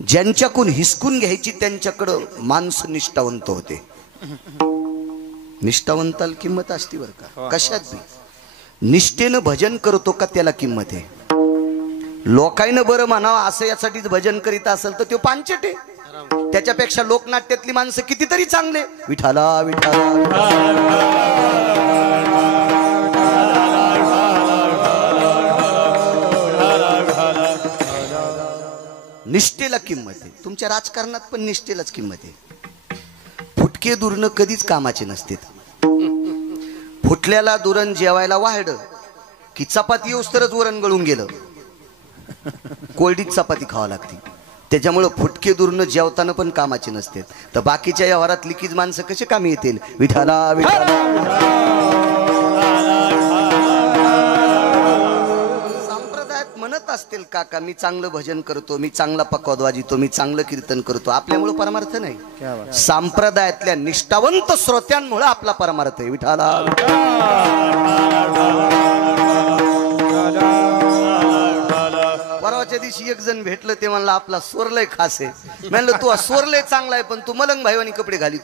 ज्यांच्याकडून हिसकून घ्यायची त्यांच्याकडं माणसं निष्ठावंत होते। निष्ठावंताला किंमत असते बरं का, कशात बी। निष्ठेनं भजन करतो का त्याला किंमत आहे। लोकांना बरं म्हणावं असं यासाठीच भजन करीत असेल तर तो पांचट आहे। त्याच्यापेक्षा लोकनाट्यातली माणसं कितीतरी चांगले। विठाला विठाला निष्ठेला किंमत आहे। तुमच्या राजकारणात पण निष्ठेलाच किंमत आहे। फुटके दुरण कधीच कामाचे नसते। फुटल्याला दुरण जेवायला वाढलं की चपाती येऊस्तरच वरण गळून गेलं, कोरडीच चपाती खावा लागते। त्याच्यामुळे फुटके दुरण जेवताना पण कामाचे नसते, तर बाकीच्या व्यवहारात लिकीज माणसं कसे कामी येतील। विठाला विठाला असतील काका मी चांगलं भजन करतो, मी चांगला पकवाद वाजितो, मी चांगलं कीर्तन करतो, आपल्यामुळे परमार्थ नाही, संप्रदायातल्या निष्ठावंत श्रोत्यांमुळे आपला परमार्थ आहे. विठाला परवाच्या दिवशी एक जण भेटलं ते म्हणलं आपला स्वरलय खास आहे. म्हणलं तू स्वरलय चांगला आहे पण तू मलंग भाईवानी कपडे घाली,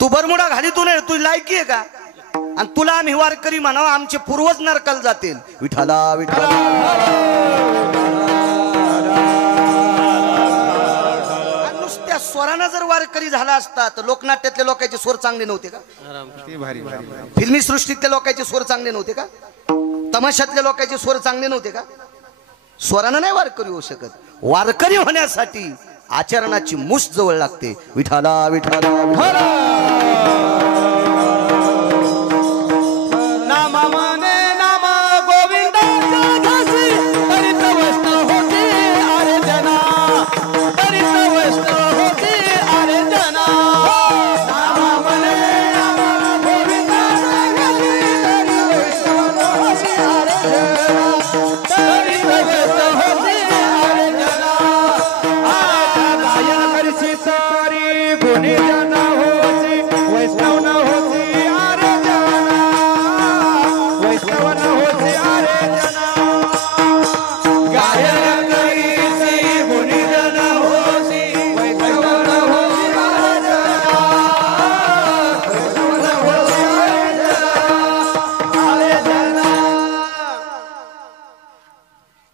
तू बरमुडा घाली, तू नाही, तुझी लायकी आहे का? आणि तुला आम्ही वारकरी म्हणावं, आमचे पूर्वज नरकाला जातील. विठाला विठाला नुसत्या स्वरानं जर वारकरी झाला असता तर लोकनाट्यातल्या लोकांचे स्वर चांगले नव्हते का? फिल्मी सृष्टीतल्या लोकांचे स्वर चांगले नव्हते का? तमाशातल्या लोकांचे स्वर चांगले नव्हते का? स्वरानं नाही वारकरी होऊ शकत. वारकरी होण्यासाठी आचरणाची मुठ जवळ लागते. विठाला विठाला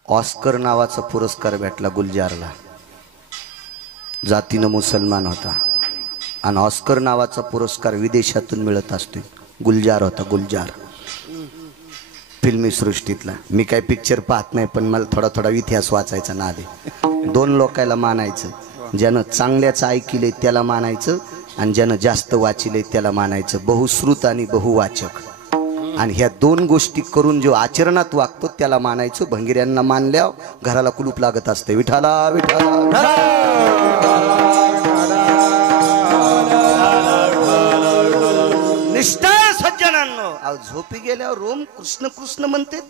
ऑस्कर नावाचा पुरस्कार भेटला गुलजारला. जातीनं मुसलमान होता आणि ऑस्कर नावाचा पुरस्कार विदेशातून मिळत असतो. गुलजार होता, गुलजार फिल्मी सृष्टीतला. मी काय पिक्चर पाहत नाही पण मला थोडा थोडा इतिहास वाचायचा नाद आहे. दोन लोकायला मानायचं, ज्यानं चांगल्याचं ऐकिले त्याला मानायचं आणि ज्यानं जास्त वाचिले त्याला मानायचं. बहुश्रुत आणि बहुवाचक, आणि ह्या दोन गोष्टी करून जो आचरणात वागतो त्याला मानायचं. भंगिऱ्यांना मानल्यावर घराला कुलूप लागत असते. विठाला विठाला निष्ठा सज्जनांनो. अहो झोपी गेल्यावर रोम कृष्ण कृष्ण म्हणते,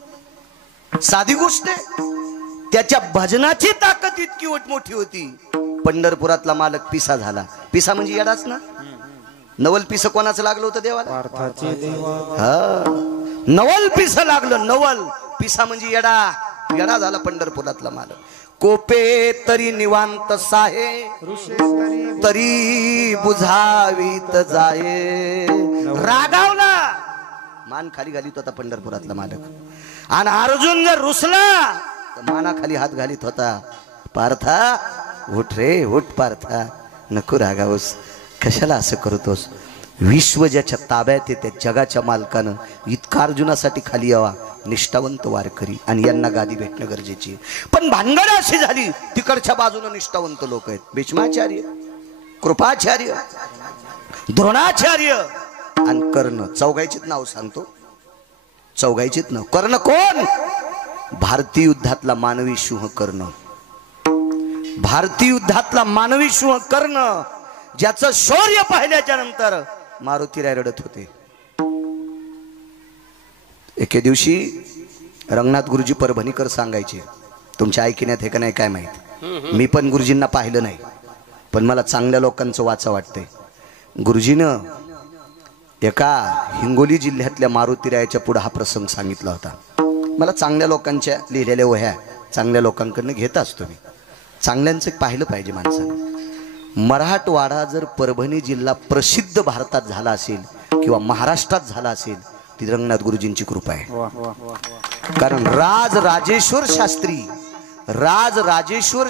साधी गोष्ट आहे. त्याच्या भजनाची ताकद इतकी मोठी होती. पंढरपुरातला मालक पिसा झाला. पिसा म्हणजे येडाच ना. नवल पिस कोणाचं लागलं होतं देवाला? हा, नवल पिस लागलं. नवल पिसा म्हणजे येडा. येडा झाला पंढरपुरातला मालक. कोपे तरी निवांत साहे, तरी बुझावीत जाये. रागावला, मान खाली घालीत होता पंढरपुरातला मालक. आणि अर्जुन जर रुसला तर मानाखाली हात घालीत होता. पार्था उठ रे उठ पार्था, नको रागावस, कशाला असं करतोस? विश्व ज्याच्या ताब्यात आहे त्या जगाच्या मालकानं इतका अर्जुनासाठी खाली यावा. निष्ठावंत वारकरी, आणि यांना गादी भेटणं गरजेची आहे. पण भानगड अशी झाली, तिकडच्या बाजूनं निष्ठावंत लोक आहेत. भीष्माचार्य, कृपाचार्य, द्रोणाचार्य आणि कर्ण. चौघायचीच नाव सांगतो, चौघायचीच नाव. कर्ण कोण? भारतीय युद्धातला मानवी सिंह कर्ण. भारतीय युद्धातला मानवी सिंह कर्ण, ज्याचं शौर्य पाहिल्याच्या नंतर मारुतीराय रडत होते. एके दिवशी रंगनाथ गुरुजी परभणीकर सांगायचे, तुमच्या ऐकण्यात हे का नाही काय माहित, मी पण गुरुजींना पाहिलं नाही पण मला चांगल्या लोकांचं वाचा वाटतंय. गुरुजीनं एका हिंगोली जिल्ह्यातल्या मारुतीरायाच्या पुढे हा प्रसंग सांगितला होता. मला चांगल्या लोकांच्या लिहिलेल्या वह्या चांगल्या लोकांकडनं घेत असतो मी. चांगल्यांचं पाहिलं पाहिजे माणसानं. मराठवाडा जर परभणी जिल्हा प्रसिद्ध भारतात झाला असेल किंवा महाराष्ट्रात झाला असेल ती रंगनाथ गुरुजींची कृपा आहे. कारण राजराजेश्वर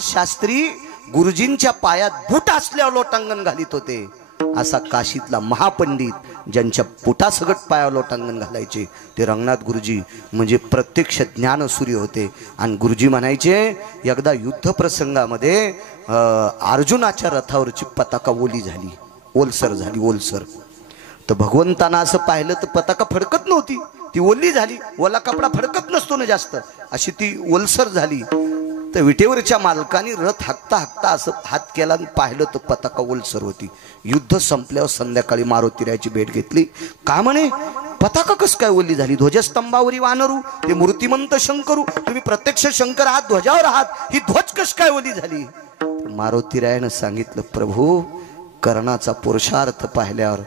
शास्त्री गुरुजींच्या पायात बूट असल्यावर लोटांगण घालीत होते. असा काशीतला महापंडित ज्यांच्या पोटासगट पायावर लोटांगण घालायचे ते रंगनाथ गुरुजी म्हणजे प्रत्यक्ष ज्ञानसूर्य होते. आणि गुरुजी म्हणायचे, एकदा युद्ध प्रसंगामध्ये अर्जुनाच्या रथावरची पताका ओली झाली, ओलसर झाली, ओलसर. तर भगवंतांना असं पाहिलं तर पताका फडकत नव्हती, ती ओली झाली. ओला कपडा फडकत नसतो ना जास्त, अशी ती ओलसर झाली. तर विटेवरच्या मालकाने रथ हाकता हाकता असं हात केला आणि पाहिलं तर पताका ओलसर होती. युद्ध संपल्यावर संध्याकाळी मारुतीरायाची भेट घेतली. का म्हणे? पताका कस काय ओली झाली? ध्वजस्तंभावरी वानरू ते मूर्तिमंत शंकरू, तुम्ही प्रत्यक्ष शंकर आहात, ध्वजावर आहात, ही ध्वज कस काय ओली झाली? मारुतीरायानं सांगितलं, प्रभू कर्णाचा पुरुषार्थ पाहिल्यावर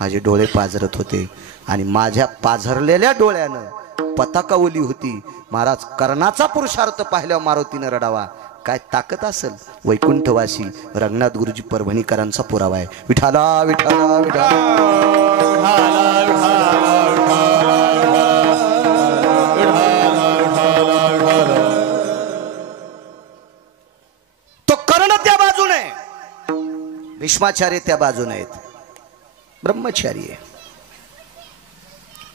माझे डोळे पाझरत होते आणि माझ्या पाझरलेल्या डोळ्यानं पताका ओली होती. महाराज कर्णाचा पुरुषार्थ पाहिल्यावर मारुतीनं रडावा. काय ताकद असेल? वैकुंठवासी रंगनाथ गुरुजी परभणीकरांचा पुरावा आहे. विठाला विठाला विठाला. तो कर्ण त्या बाजूने, भीष्माचार्य त्या बाजूने आहेत. ब्रह्मचारी आहे,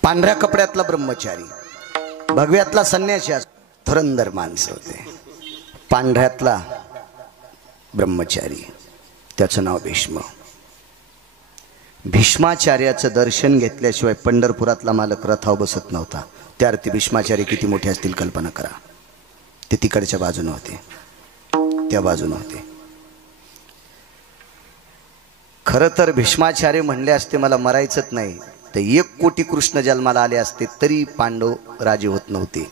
पांढऱ्या कपड्यातला ब्रह्मचारी, भगव्यातला संन्यासी, धुरंधर माणसं होते. पांढऱ्यातला ब्रह्मचारी, त्याचं नाव भीष्म. भीष्माचार्याचं दर्शन घेतल्याशिवाय पंढरपुरातला मालक रथावर बसत नव्हता. त्या अर्थी भीष्माचार्य किती मोठे असतील कल्पना करा. ते तिकडच्या बाजूने होते, त्या बाजूने होते. खरं तर भीष्माचार्य म्हणले असते मला मरायचंच नाही तर 1 कोटी कृष्ण जन्माला आले असते तरी पांडव राजे होत नव्हते.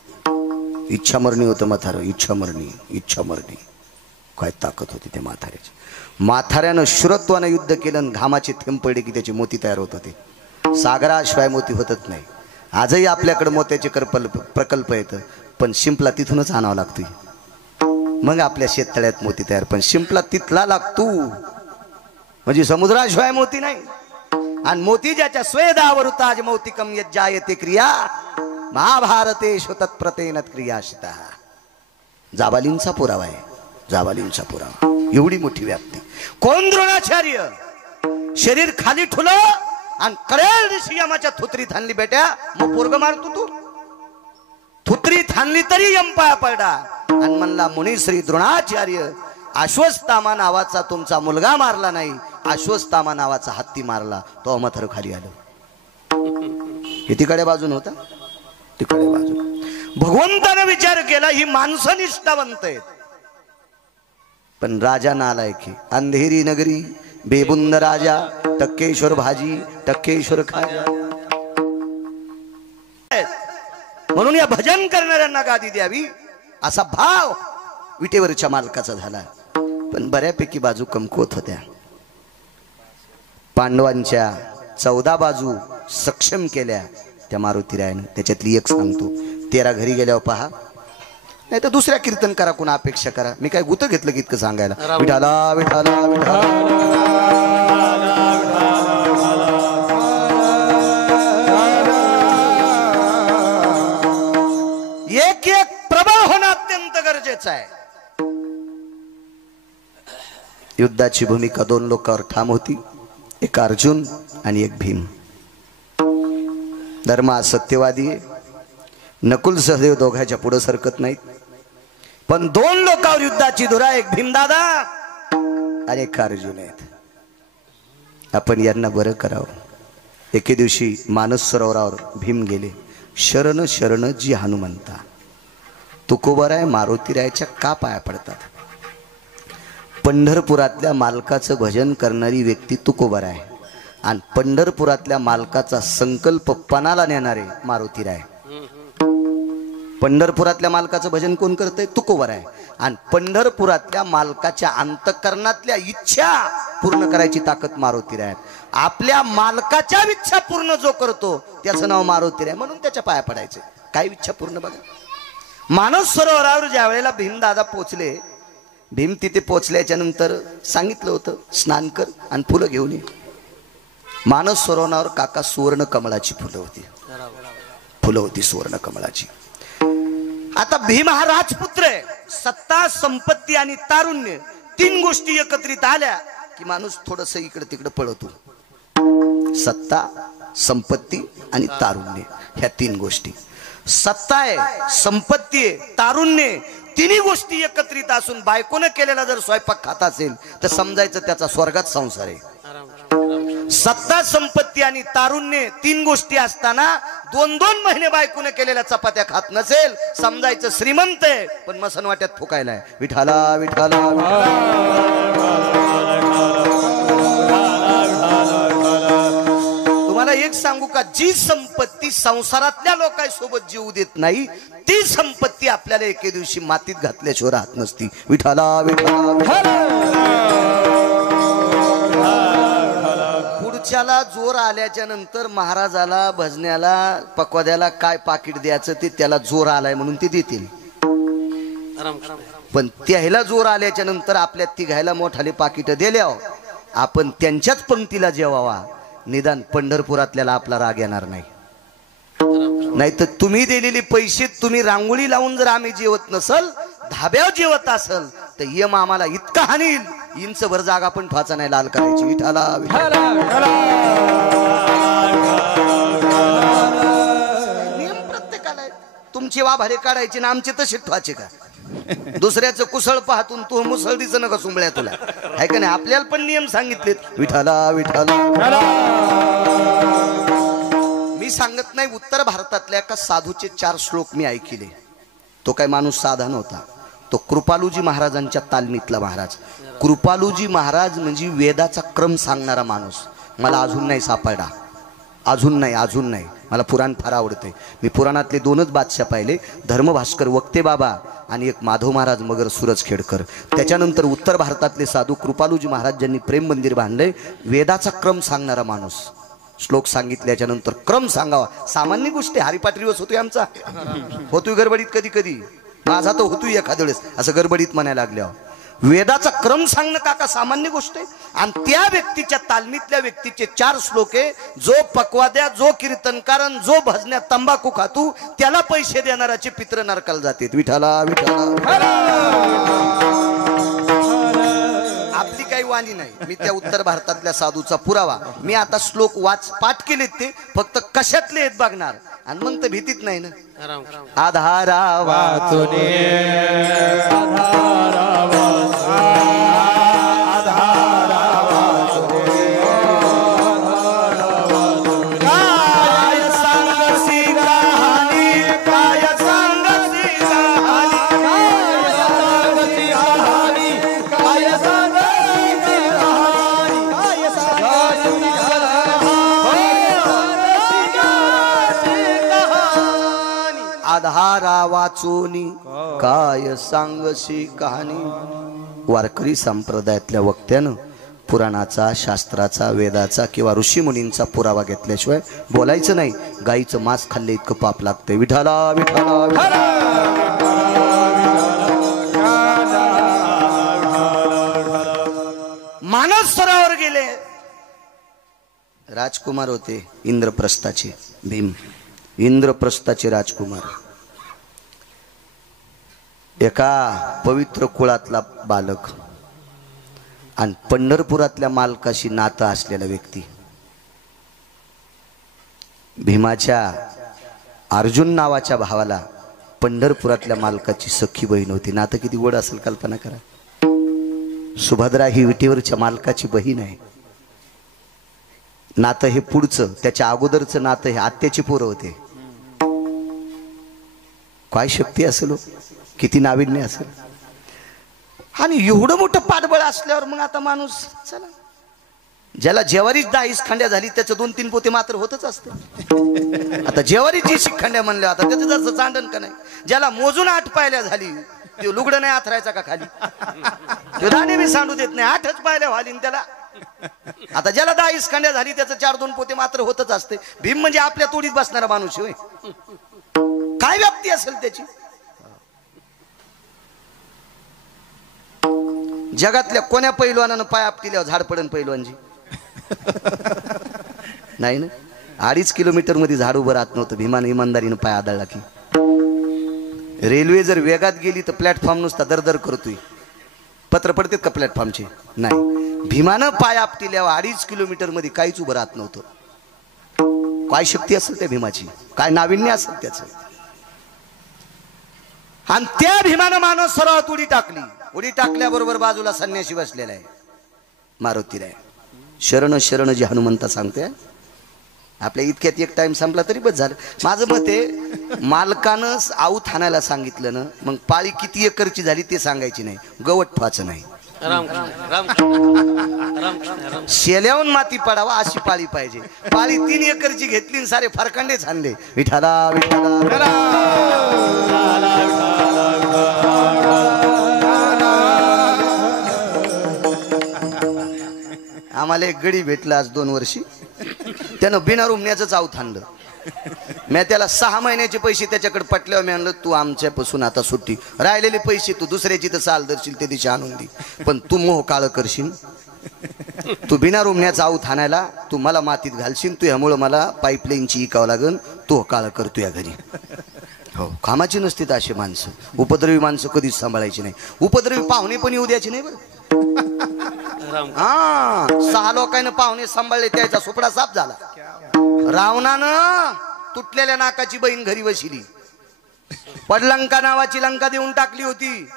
इच्छामरणी होतं म्हातारं, इच्छामरणी. काय ताकद होती त्या म्हाताऱ्याची. म्हाताऱ्यानं शुरत्वानं युद्ध केलं आणि घामाचे थेंब पडले की त्याचे मोती तयार होत होते. सागराशिवाय मोती होतच नाही. आजही आपल्याकडे मोत्याचे प्रकल्प येतं, पण शिंपला तिथूनच आणावा लागतोय. मग आपल्या शेततळ्यात मोती तयार, पण शिंपला तिथला लागतो. म्हणजे समुद्राशिवाय मोती नाही. आणि मोती ज्याच्या स्वेदावर ताज मौतिकम यज्जायते क्रिया महाभारतेषु तत्प्रतेन क्रियाशिता. जाबालींचा पुरावा आहे, जाबालींचा पुरावा. एवढी मोठी व्याप्ती. कोण? द्रोणाचार्य. शरीर खाली ठुलं आणि कळेल दिवशी यमाच्या थुत्रीत हाणली बेट्या, मग पोरग मारतो तू. थुत्रीत हाणली तरी यम पाया पडला आणि म्हणला मुनिश्री द्रोणाचार्य, अश्वत्थामा नावाचा तुमचा मुलगा मारला नाही, अश्वत्थामा नावाचा हत्ती मारला. तो अमथर खाली आलो. हे तिकडे बाजून होता, तिकडे बाजून. भगवंताने विचार केला ही माणसं निष्ठावंत आहेत, पण राजा नालाय की. अंधेरी नगरी बेबुंद राजा, टक्केश्वर भाजी टक्केश्वर खाजा. म्हणून या भजन करणाऱ्यांना गादी द्यावी असा भाव विटेवरच्या मालकाचा झाला. पण बऱ्यापैकी बाजू कमकुवत होत्या. पांडवांच्या 14 बाजू सक्षम केल्या त्या मारुतीरायानं. त्याच्यातली एक सांगतो. 13 घरी गेल्यावर पहा, नाही तर दुसऱ्या कीर्तन करा, कोणा अपेक्षा करा. मी काय गुत घेतलं की इतकं सांगायला. विठाला विठाला विठाला. एक एक प्रबळ होणं अत्यंत गरजेचं आहे. युद्धाची भूमिका 2 लोकांवर ठाम होती, एक अर्जुन आणि एक भीम. धर्म हा सत्यवादी आहे. नकुल सहदेव दोघांच्या पुढे सरकत नाहीत. पण 2 लोकांवर युद्धाची धुरा, एक भीमदादा आणि एक अर्जुन आहेत. आपण यांना बरं करावं. एके दिवशी मानस सरोवरावर भीम गेले. शरण शरण जी हनुमंता. तुकोबराय मारुतीरायाच्या का पाया पडतात? पंढरपुरातल्या मालकाचं भजन करणारी व्यक्ती तुकोबराय आणि पंढरपुरातल्या मालकाचा संकल्प पणाला नेणारे मारुतीराय. पंढरपुरातल्या मालकाचं भजन कोण करतंय? तुकोबराय. आणि पंढरपुरातल्या मालकाच्या अंतःकरणातल्या इच्छा पूर्ण करायची ताकद मारुतीराय. आपल्या मालकाच्या इच्छा पूर्ण जो करतो त्याचं नाव मारुतीराय. म्हणून त्याच्या पाया पडायचे. काय इच्छा पूर्ण बघा. मानस सरोवरावर ज्या वेळेला भीमदादा पोचले, भीम तिथे पोचल्याच्या नंतर सांगितलं होतं स्नान कर आणि फुलं घेऊन ये. मानस सरोवरावर काका सुवर्ण कमळाची फुलं होती, सुवर्ण कमळाची. आता भीम हा राजपुत्र आहे. सत्ता, संपत्ती आणि तारुण्य 3 गोष्टी एकत्रित आल्या की माणूस थोडस इकडे तिकडे पळतो. सत्ता, संपत्ती आणि तारुण्य, ह्या 3 गोष्टी. सत्ता आहे, संपत्ती आहे, तारुण्य, तिन्ही गोष्टी एकत्रित असून बायकोने केलेला जर स्वयंपाक खात असेल तर समजायचं त्याचा स्वर्गात संसार आहे. सत्ता, संपत्ती आणि तारुण्य 3 गोष्टी असताना 2-2 महिने बायकोने केलेल्या चपात्या खात नसेल समजायचं श्रीमंत आहे, पण मसन वाट्यात फुकायलाय. विठाला विठाला. तुम्हाला एक सांगू का, जी संपत्ती संसारातल्या लोकांसोबत जीव देत नाही ती संपत्ती आपल्याला एके दिवशी मातीत घातल्याशिवाय राहत नसती. विठाला विठाला. पुढच्याला जोर आल्याच्या नंतर महाराजाला भजण्याला पकवाद्याला काय पाकिट द्यायचं ते त्याला जोर आलाय म्हणून ते देतील, पण त्याला जोर आल्याच्या नंतर आपल्या तिघायला मोठाले पाकिट दिल्यावर आपण त्यांच्याच पंक्तीला जेवावा. निदान पंढरपुरातल्याला आपला राग येणार नाही. नाहीतर तुम्ही दिलेले पैसे तुम्ही रांगोळी लावून जर आम्ही जेवत नसल, धाब्यावर जेवत असल तर यम आम्हाला इतका हानील, इंच भर जागा पण ठवाचा नाही लाल करायची. विठाला नियम प्रत्येकाला आहे. तुमची वाभारे काढायची ना आमचे तसे ठवाचे का? दुसऱ्याचं कुसळ पाहतून तू मुसळ दिसं नका सुंबळ्या तुला, आहे का नाही? आपल्याला पण नियम सांगितलेत. विठाला विठाला. मी सांगत नाही, उत्तर भारतातल्या एका साधूचे 4 श्लोक मी ऐकले. तो काय माणूस साधा नव्हता, तो कृपालूजी महाराजांच्या तालमीतला महाराज. कृपालूजी महाराज म्हणजे वेदाचा क्रम सांगणारा माणूस. मला अजून नाही सापडला, अजून नाही. मला पुराण फार आवडते. मी पुराणातले 2च बादशाह पाहिले, धर्मभास्कर वक्ते बाबा आणि एक माधव महाराज मगर सूरजखेडकर. त्याच्यानंतर उत्तर भारतातले साधू कृपालूजी महाराज ज्यांनी प्रेम मंदिर बांधले. वेदाचा क्रम सांगणारा माणूस. श्लोक सांगितल्याच्या नंतर क्रम सांगावा. सामान्य गोष्ट आहे. हरिपाठ दिवस होतोय आमचा, होतोय गडबडीत कधी कधी, माझा तर होतोय एखाद्या वेळेस असं गडबडीत म्हणायला लागल्यावर. वेदाचा क्रम सांगणं काका सामान्य गोष्ट आहे. आणि त्या व्यक्तीच्या तालमीतल्या व्यक्तीचे 4 श्लोक आहे. जो पकवाद्या, जो कीर्तनकारण, जो भजन्यात तंबाखू खातू त्याला पैसे देणाराचे पित्र नरकाला जाते. विठाला विठाला. आपली काही वाणी नाही. मी त्या उत्तर भारतातल्या साधूचा पुरावा. मी आता श्लोक पाठ केलेत, ते फक्त कशातले आहेत बघणार आणि मग तर भीतीत नाही ना. आधारा वाचुने आधारा वाचोनी काय सांगशी कहाणी. वारकरी संप्रदायातल्या वक्त्यानं पुराणाचा, शास्त्राचा, वेदाचा किंवा ऋषीमुनींचा पुरावा घेतल्याशिवाय बोलायचं नाही. गाईचं मांस खाल्ले इतकं पाप लागतंय. विठाला विठाला. मानस सरोवर गेले. राजकुमार होते इंद्रप्रस्थाचे. भीम इंद्रप्रस्थाचे राजकुमार. एका पवित्र कुळातला बालक आणि पंढरपुरातल्या मालकाशी नातं असलेला व्यक्ती. भीमाच्या अर्जुन नावाच्या भावाला पंढरपुरातल्या मालकाची सख्खी बहीण होती. नातं किती गोड असेल कल्पना करा. सुभद्रा ही विटेवरच्या मालकाची बहीण आहे. नातं हे पुढचं, त्याच्या अगोदरचं नातं हे आत्याची पोरं होते. काय शक्ती असेल, किती नाविन्य असेल. आणि एवढं मोठं पाठबळ असल्यावर मग आता माणूस चला, ज्याला जेवारीच 10 खांड्या झाली त्याचं 2-3 पोते मात्र होतच असते. आता जेवारीच 10 खांड्या म्हणल्या, आता त्याचं जसं चांडण का नाही. ज्याला मोजून 8 पायल्या झाली ते लुगडं नाही आथरायचा का खाली, तो दाणे बी सांडू देत नाही. 8च पायल्या व्हाली त्याला. आता ज्याला 10 खांड्या झाली त्याचं 4-2 पोते मात्र होतच असते. भीम म्हणजे आपल्या तोडीत बसणारा माणूस होय. काय व्याप्ती असेल त्याची. जगातल्या कोण्या पैलवानानं पाय आपटिल्यावर झाड पडन पैलवानजी नाही ना. 2.5 किलोमीटर मध्ये झाड उभं राहत नव्हतं. भीमानं इमानदारीनं पाय आदळला की. रेल्वे जर वेगात गेली तर प्लॅटफॉर्म नुसता दरदर करतोय. पत्र पडतात का प्लॅटफॉर्मचे? नाही. भीमानं पाय आपटिल्यावर 2.5 किलोमीटर मध्ये काहीच उभं राहत नव्हतं. काय शक्ती असेल त्या भीमाची, काय नाविन्य असेल त्याचं. आणि त्या भीमानं मानव सरोवरात उडी टाकली. उडी टाकल्याबरोबर बाजूला संन्यासी बसलेला आहे, मारुतीला आहे. शरण शरण जी हनुमंता सांगते. आपल्या इतक्यात एक टाइम संपला तरी बस झालं. माझं मत आहे, मालकानं आऊत हाणायला सांगितलं ना, मग पाळी किती एकरची झाली ते सांगायची नाही, गवत ठेवायचं नाही. शेल्याहून माती पडावा अशी पाळी पाहिजे. पाळी 3 एकरची घेतली आणि सारे फरकांडेच आणले. विठाला विठाला आम्हाला एक गडी भेटला आज 2 वर्षी. त्यानं बिना रुमण्याचं चाव थांबलं. मी त्याला 6 महिन्याचे पैसे त्याच्याकडे पटल्यावर मी म्हणलं तू आमच्यापासून आता सुट्टी. राहिलेले पैसे तू दुसऱ्याची तर चाल धरशील ते दिशा आणून दे, पण तू मोह काळ करशील. तू बिना रुमण्याचा आऊ थानायला तू मला मातीत घालशील. तू ह्यामुळं मला पाईपलाईनची इकावं लागन. तू काळ करतो या घरी. हो कामाची नसतील अशी माणसं. उपद्रवी माणसं कधीच सांभाळायची नाही. उपद्रवी पाहुणे पण येऊ द्यायचे नाही बरं. हा 6 लोकांना पाहुणे सांभाळले त्याचा सुपडा साफ झाला. रावणानं तुटलेल्या नाकाची बहीण घरी बसली. पडलंका नावाची लंका देऊन टाकली होती.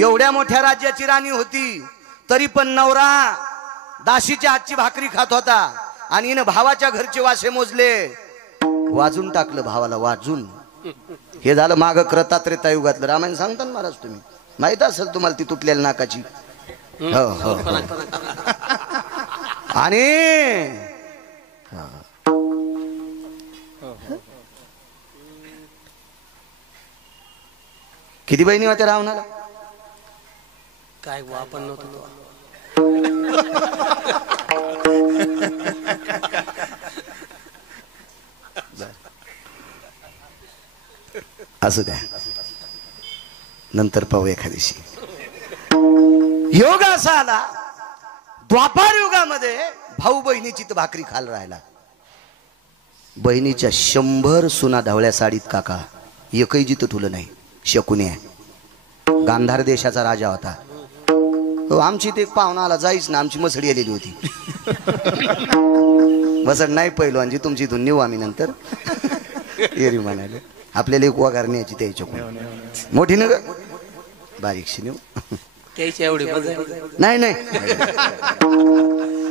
एवढ्या मोठ्या राज्याची राणी होती तरी पण नवरा दाशीच्या हातची भाकरी खात होता आणि हिनं भावाच्या घरचे वासे मोजले. वाजून टाकलं भावाला वाजून. हे झालं माग क्रतात्रेता युगातलं रामायण सांगता ना महाराज तुम्ही. माहित असेल तुम्हाला ती तुटलेल्या नाकाची. हो हो आणि किती बहिणी होत्या रावणाला? काय आपण नव्हतो. असू द्या नंतर पाहू एखाद्याशी. योग असा आला द्वापार युगामध्ये भाऊ बहिणीची तर भाकरी खाल राहिला. बहिणीच्या 100 सुना ढवळ्या साडीत काका एकही जिथं ठुलं नाही. शकुनी गांधार देशाचा राजा होता. हो आमची ते पाहुणा आला जाईच ना. आमची मसडी आलेली होती. मसड नाही पहिलो म्हणजे तुमची इथून नेऊ आम्ही नंतर. एरी म्हणाले आपल्याला एक वगार न्यायची त्याच्या मोठी न ग बारीकशी नेऊ. त्याची एवढी नाही नाही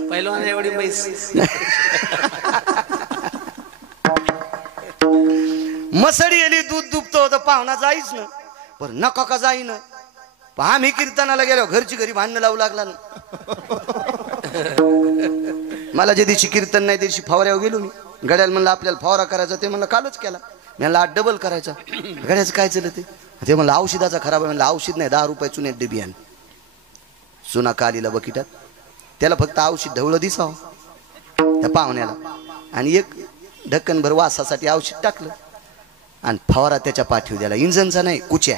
पहिलवान एवढी पैस. मसडी आली दूध दुभतो होतं पाहुणा जाईच ना. पण नका का जाईन. आम्ही कीर्तनाला गेलो घरची घरी भांडणं लावू लागला ना. मला ज्या दिवशी कीर्तन नाही त्या दिवशी फवाऱ्यावर गेलो मी. गड्याला म्हणलं आपल्याला फवारा करायचा. ते म्हणलं कालच केला. मी म्हणलं 8 डबल करायचा. गड्याचं काय चाललं ते म्हणलं औषधाचा खराब आहे. म्हणलं औषध नाही 10 रुपये चुन्यात डबी आण. चुना कालीला बकिटात. त्याला फक्त औषध ढवळं दिसावं त्या पाहुण्याला आणि एक ढक्कनभर वासासाठी औषध टाकलं आणि फवारा त्याच्या पाठीवर द्याला. इंजनचा नाही कुच्या.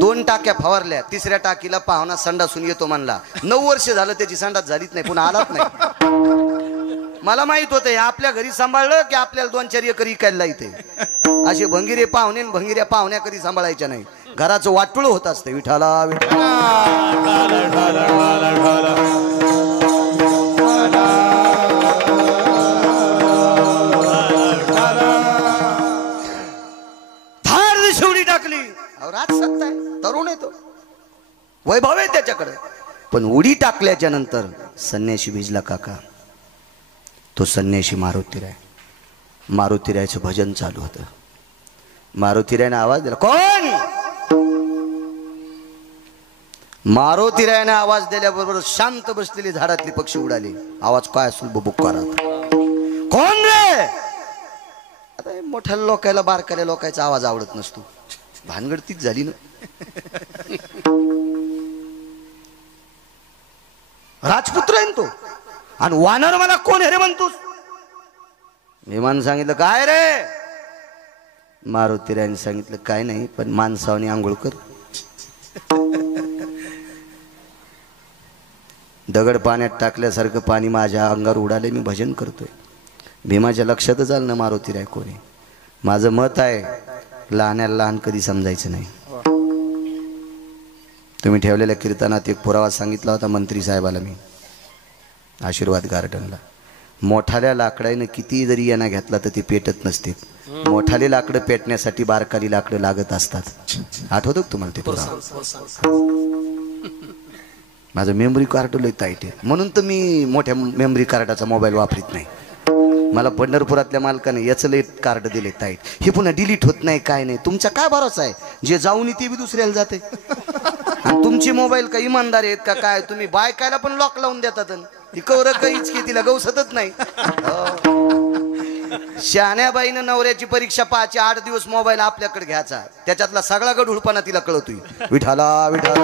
2 टाक्या फवारल्या. 3ऱ्या टाकीला पाहुणा संडासून येतो म्हणला. 9 वर्ष झालं त्याची संडास झालीच नाही. पुन्हा आलाच नाही. मला माहित होतं हे आपल्या घरी सांभाळलं की आपल्याला 2-4 एकर इकायला इथे. असे भंगिरे पाहुणे भंगिऱ्या पाहुण्या कधी सांभाळायच्या नाही. घराचं वाटुळ होत असतं. विठाला विठाला धार शिवडी टाकली. राज सत्ता आहे. तरुण आहे तो. वैभव आहे त्याच्याकडे. पण उडी टाकल्याच्या नंतर संन्याशी भिजला काका. तो संन्याशी मारुतीराय. मारुतीरायचं भजन चालू होतं. मारुतीरायने आवाज दिला. कोण? मारुतीरायने आवाज दिल्याबरोबर शांत बसलेली झाडातली पक्षी उडाली. आवाज काय असेल बुबुक्कारात. कोण रे? आता मोठ्या लोकायला बारकाल्या लोकांचा आवाज आवडत नसतो. भानगड तीच झाली ना. राजपुत्र आहे तो. आणि वानर मला कोण आहे रे म्हणतोस? विमान सांगितलं काय रे? मारुतीरायने सांगितलं काय नाही पण माणसावनी आंघोळ कर. दगड पाण्यात टाकल्यासारखं पाणी माझ्या अंगावर उडाले. मी भजन करतोय. भीमाच्या लक्षातच आलं ना मारुतीराय कोणी. माझं मत आहे लहान्याला लहान कधी समजायचं नाही. तुम्ही ठेवलेल्या कीर्तनात एक पुरावा सांगितला होता मंत्री साहेबाला मी आशीर्वाद गार्डनला. मोठाल्या लाकडाने किती जरी यांना घेतला तर ते पेटत नसते. मोठाले लाकडं पेटण्यासाठी बारकाली लाकडं लागत असतात. आठवतं का तुम्हाला ते पुरावा? माझं मेमरी कार्ड लय टाईट आहे म्हणून तर मी मोठ्या मेमरी कार्डाचा मोबाईल वापरत नाही. मला पंढरपुरातल्या मालकाने याचं लय कार्ड दिले टाईट. हे पुन्हा डिलीट होत नाही काय नाही. तुमचा काय भरोसा आहे? जे जाऊन ते बी दुसऱ्याला जाते. आणि तुमची मोबाईल का इमानदार आहेत का काय? तुम्ही बायकायला पण लॉक लावून देतात ती कवर काहीच की तिला गवसतच नाही. शहाण्या बाईनं नवऱ्याची परीक्षा पाहायची 8 दिवस मोबाईल आपल्याकडे घ्यायचा, त्याच्यातला सगळा गढूळपणा तिला कळतोय. विठाला विठाला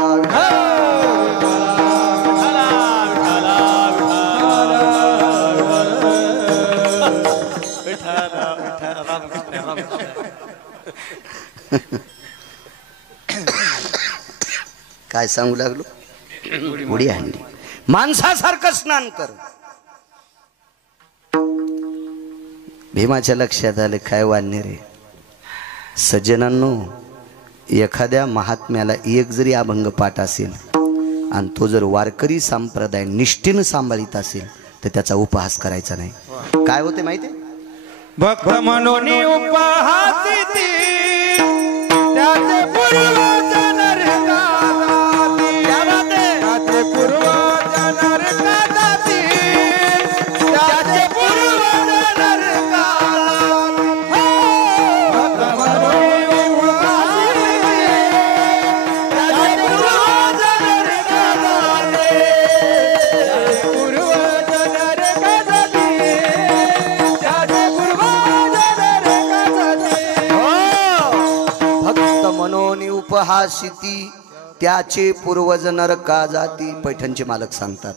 काय सांगू लागलो? उडी हाणली. माणसासारखं स्नान कर. भीमाच्या लक्षात आले काय वाढणे रे सज्जनांनो, एखाद्या महात्म्याला एक जरी अभंग पाठ असेल आणि तो जर वारकरी संप्रदाय निष्ठेनं सांभाळीत असेल तर त्याचा उपहास करायचा नाही. काय होते माहिती? भक्त म्हणून उपहासी त्याचे पूर्वज नरकाती, त्याचे पूर्वज नरकाती, त्याचे पूर्वज नरकाती. भक्त म्हणून उपहासी त्याचे पूर्वज नरकाती, त्याचे पूर्वज नरकाती, त्याचे पूर्वज नरकाती. भक्त मनोनी उपहासिती त्याचे पूर्वज नरका जाती. पैठणचे मालक सांगतात.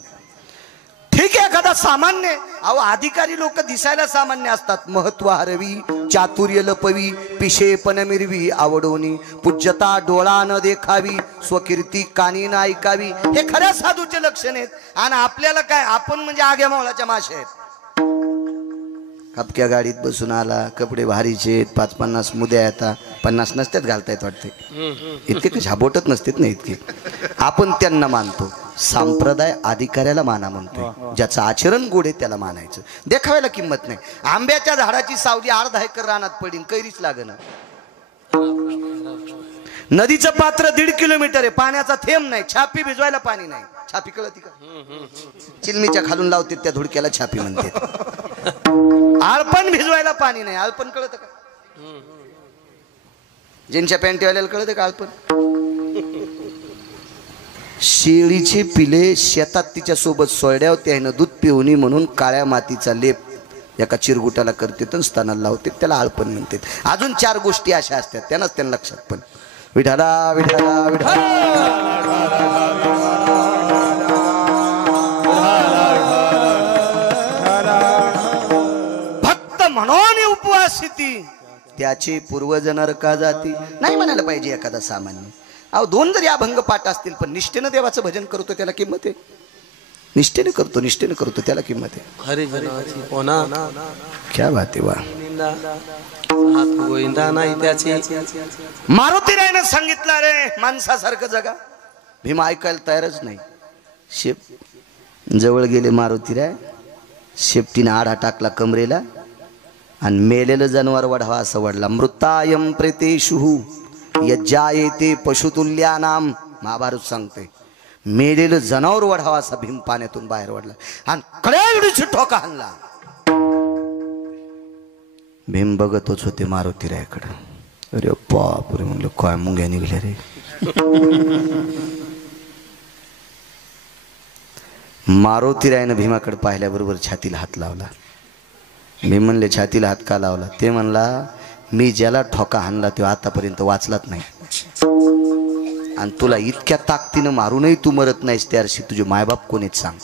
ठीक आहे, एखादा सामान्य अहो अधिकारी लोक दिसायला सामान्य असतात. महत्व हरवी, चातुर्य लपवी, पिशेपण मिरवी, आवडोनी पूज्यता डोळा न देखावी, स्वकीर्ती कानी न ऐकावी. हे खऱ्या साधूचे लक्षण आहेत. आणि आपल्याला काय, आपण म्हणजे आग्या मावळाच्या माश्या आहेत. हपक्या गाडीत बसून आला, कपडे भारीचे, 5-50 मुद्या येतात. 50 नसतात घालतायत वाटते, इतके काही झाबोटत नसतात ना इतके. आपण त्यांना मानतो. संप्रदाय अधिकाऱ्याला माना म्हणतो. ज्याचं आचरण गोड आहे त्याला मानायचं. देखाव्याला किंमत नाही. आंब्याच्या झाडाची सावली 1/2 एकर रानात पडीन, कैरीच लागेना. नदीचं पात्र 1.5 किलोमीटर आहे, पाण्याचा थेंब नाही, छापी भिजवायला पाणी नाही. छापी कळती का? चिलमीच्या खालून लावते त्या धुडक्याला छापी म्हणते. आळपण भिजवायला पाणी नाही, आळपण कळत का? ज्यांच्या पॅन्टीवाल्याला कळत का आळपण? शेळीचे पिले शेतात तिच्या सोबत सोयड्यावर त्यानं दूध पिवणी म्हणून काळ्या मातीचा लेप एका चिरगुटाला करते तर स्तनाला लावते, त्याला आळपण म्हणते. अजून 4 गोष्टी अशा असतात, त्यांनाच त्यांना लक्षात. पण विठाला विठाला विठाला भक्त म्हणून उपवासिती त्याचे पूर्वज नरका जाती. नाही म्हणायला पाहिजे एखादा सामान्य. अहो 2 जरी अभंग पाठ असतील पण निष्ठेनं देवाचं भजन करतो त्याला किंमत आहे. निष्ठेने करतो त्याला किंमत आहे. हरी जनाची कोणा क्या बात आहे. वा हात गोविंदा नाही त्याची. मारुतीरायनं सांगितलं रे माणसासारखं जगा. भीम ऐकायला तयारच नाही. शेप जवळ गेले मारुतीराय, शेपटीने आडा टाकला कमरेला आणि मेलेलं जनावर वढावा असं वडला. मृतायम प्रेतेषु यज्जायते पशुतुल्यानाम. महाभारत सांगते मेलेलं जनावर वढावा असा भीम पाण्यातून बाहेर वडला आणि कड्याची ठोका हाणला. भीम बघतच होते मारुतीरायाकडं. अरे बापरे म्हणलं काय मुंग्या निघल्या रे. मारुतीरायानं भीमाकडे पाहिल्याबरोबर छातीला हात लावला. भीम म्हणले छातीला हात का लावला? ते म्हणला मी ज्याला ठोका हाणला तो आतापर्यंत वाचलाच नाही आणि तुला इतक्या ताकदीनं मारूनही तू मरत नाहीस त्याशी तुझे मायबाप कोणीच सांग.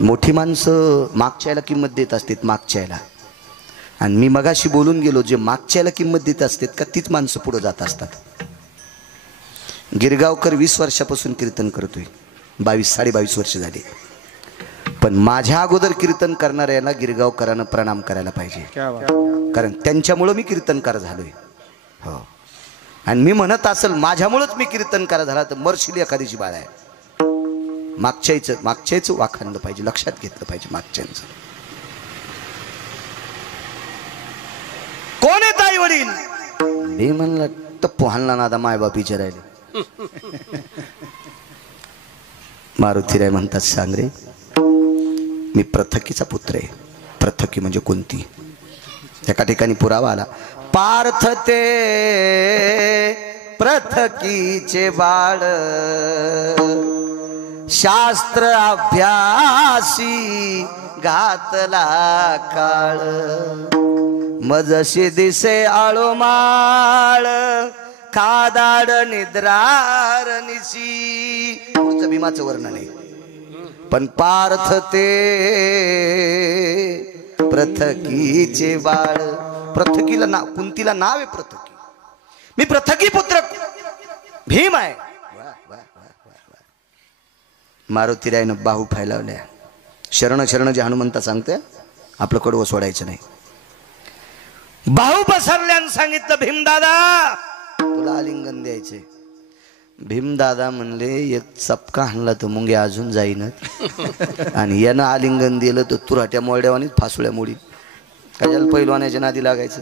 मोठी माणसं मागच्याला किंमत देत असतात मागच्याला. आणि मी मगाशी बोलून गेलो जे मागच्याला किंमत देत असतात का तीच माणसं पुढे जात असतात. गिरगावकर 20 वर्षापासून कीर्तन करतोय, 22-22.5 वर्ष झाली. पण माझ्या अगोदर कीर्तन करणाऱ्याला गिरगावकरांना प्रणाम करायला पाहिजे, कारण त्यांच्यामुळं मी कीर्तनकार झालोय. हो, आणि मी म्हणत असेल माझ्यामुळंच मी कीर्तनकार झाला तर मरशील एखादीची बाळ आहे. मागच्याचं वाखाणलं पाहिजे, लक्षात घेतलं पाहिजे मागच्यांचं. कोण आहे ताई वडील? मी म्हणलं टप्पू हाणला नादा मायबाप विचारायले. मारुतीराय म्हणतात सांग रे मी प्रथकीचा पुत्र आहे. प्रथकी म्हणजे कोणती? एका ठिकाणी पुरावा आला. पार्थ ते प्रथकीचे बाळ शास्त्र अभ्यासी घातला काळ मजशी दिसे आळोमाळ खादाड निद्रार निशी पुढचं भीमाचं वर्णन आहे पण पार्थ ते प्रथकीचे बाळ प्रथकीला नाव कुंतीला नाव आहे प्रथकी मी प्रथकी पुत्र भीम आहे मारुतीरायनं बाहू फैलावल्या शरण शरण जे हनुमंता सांगते आपलं कडवं सोडायचं नाही बाहू पसरल्यानं सांगितलं भीमदादा तुला आलिंगन द्यायचे भीमदादा म्हणले एक चपका हाणला तर मुंगे अजून जाईनच आणि यानं आलिंगन दिलं तर तुराट्या मोरड्यावानी फासुळ्या मोडी कशाला पैलवानाच्या नादी लागायचं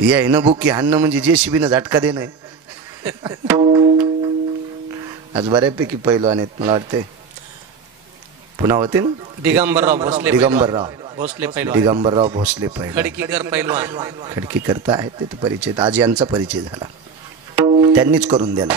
यायनं बुकी हाणणं म्हणजे जेसीबीनं झटका देणं आज बऱ्यापैकी पैलवान आहेत मला वाटते पुन्हा होते ना दिगंबरराव भोसले दिगंबरराव भोसले पैलवान खडकीकर पैलवान खडकी करता आहेत ते परिचय आज यांचा परिचय झाला त्यांनीच करून दिला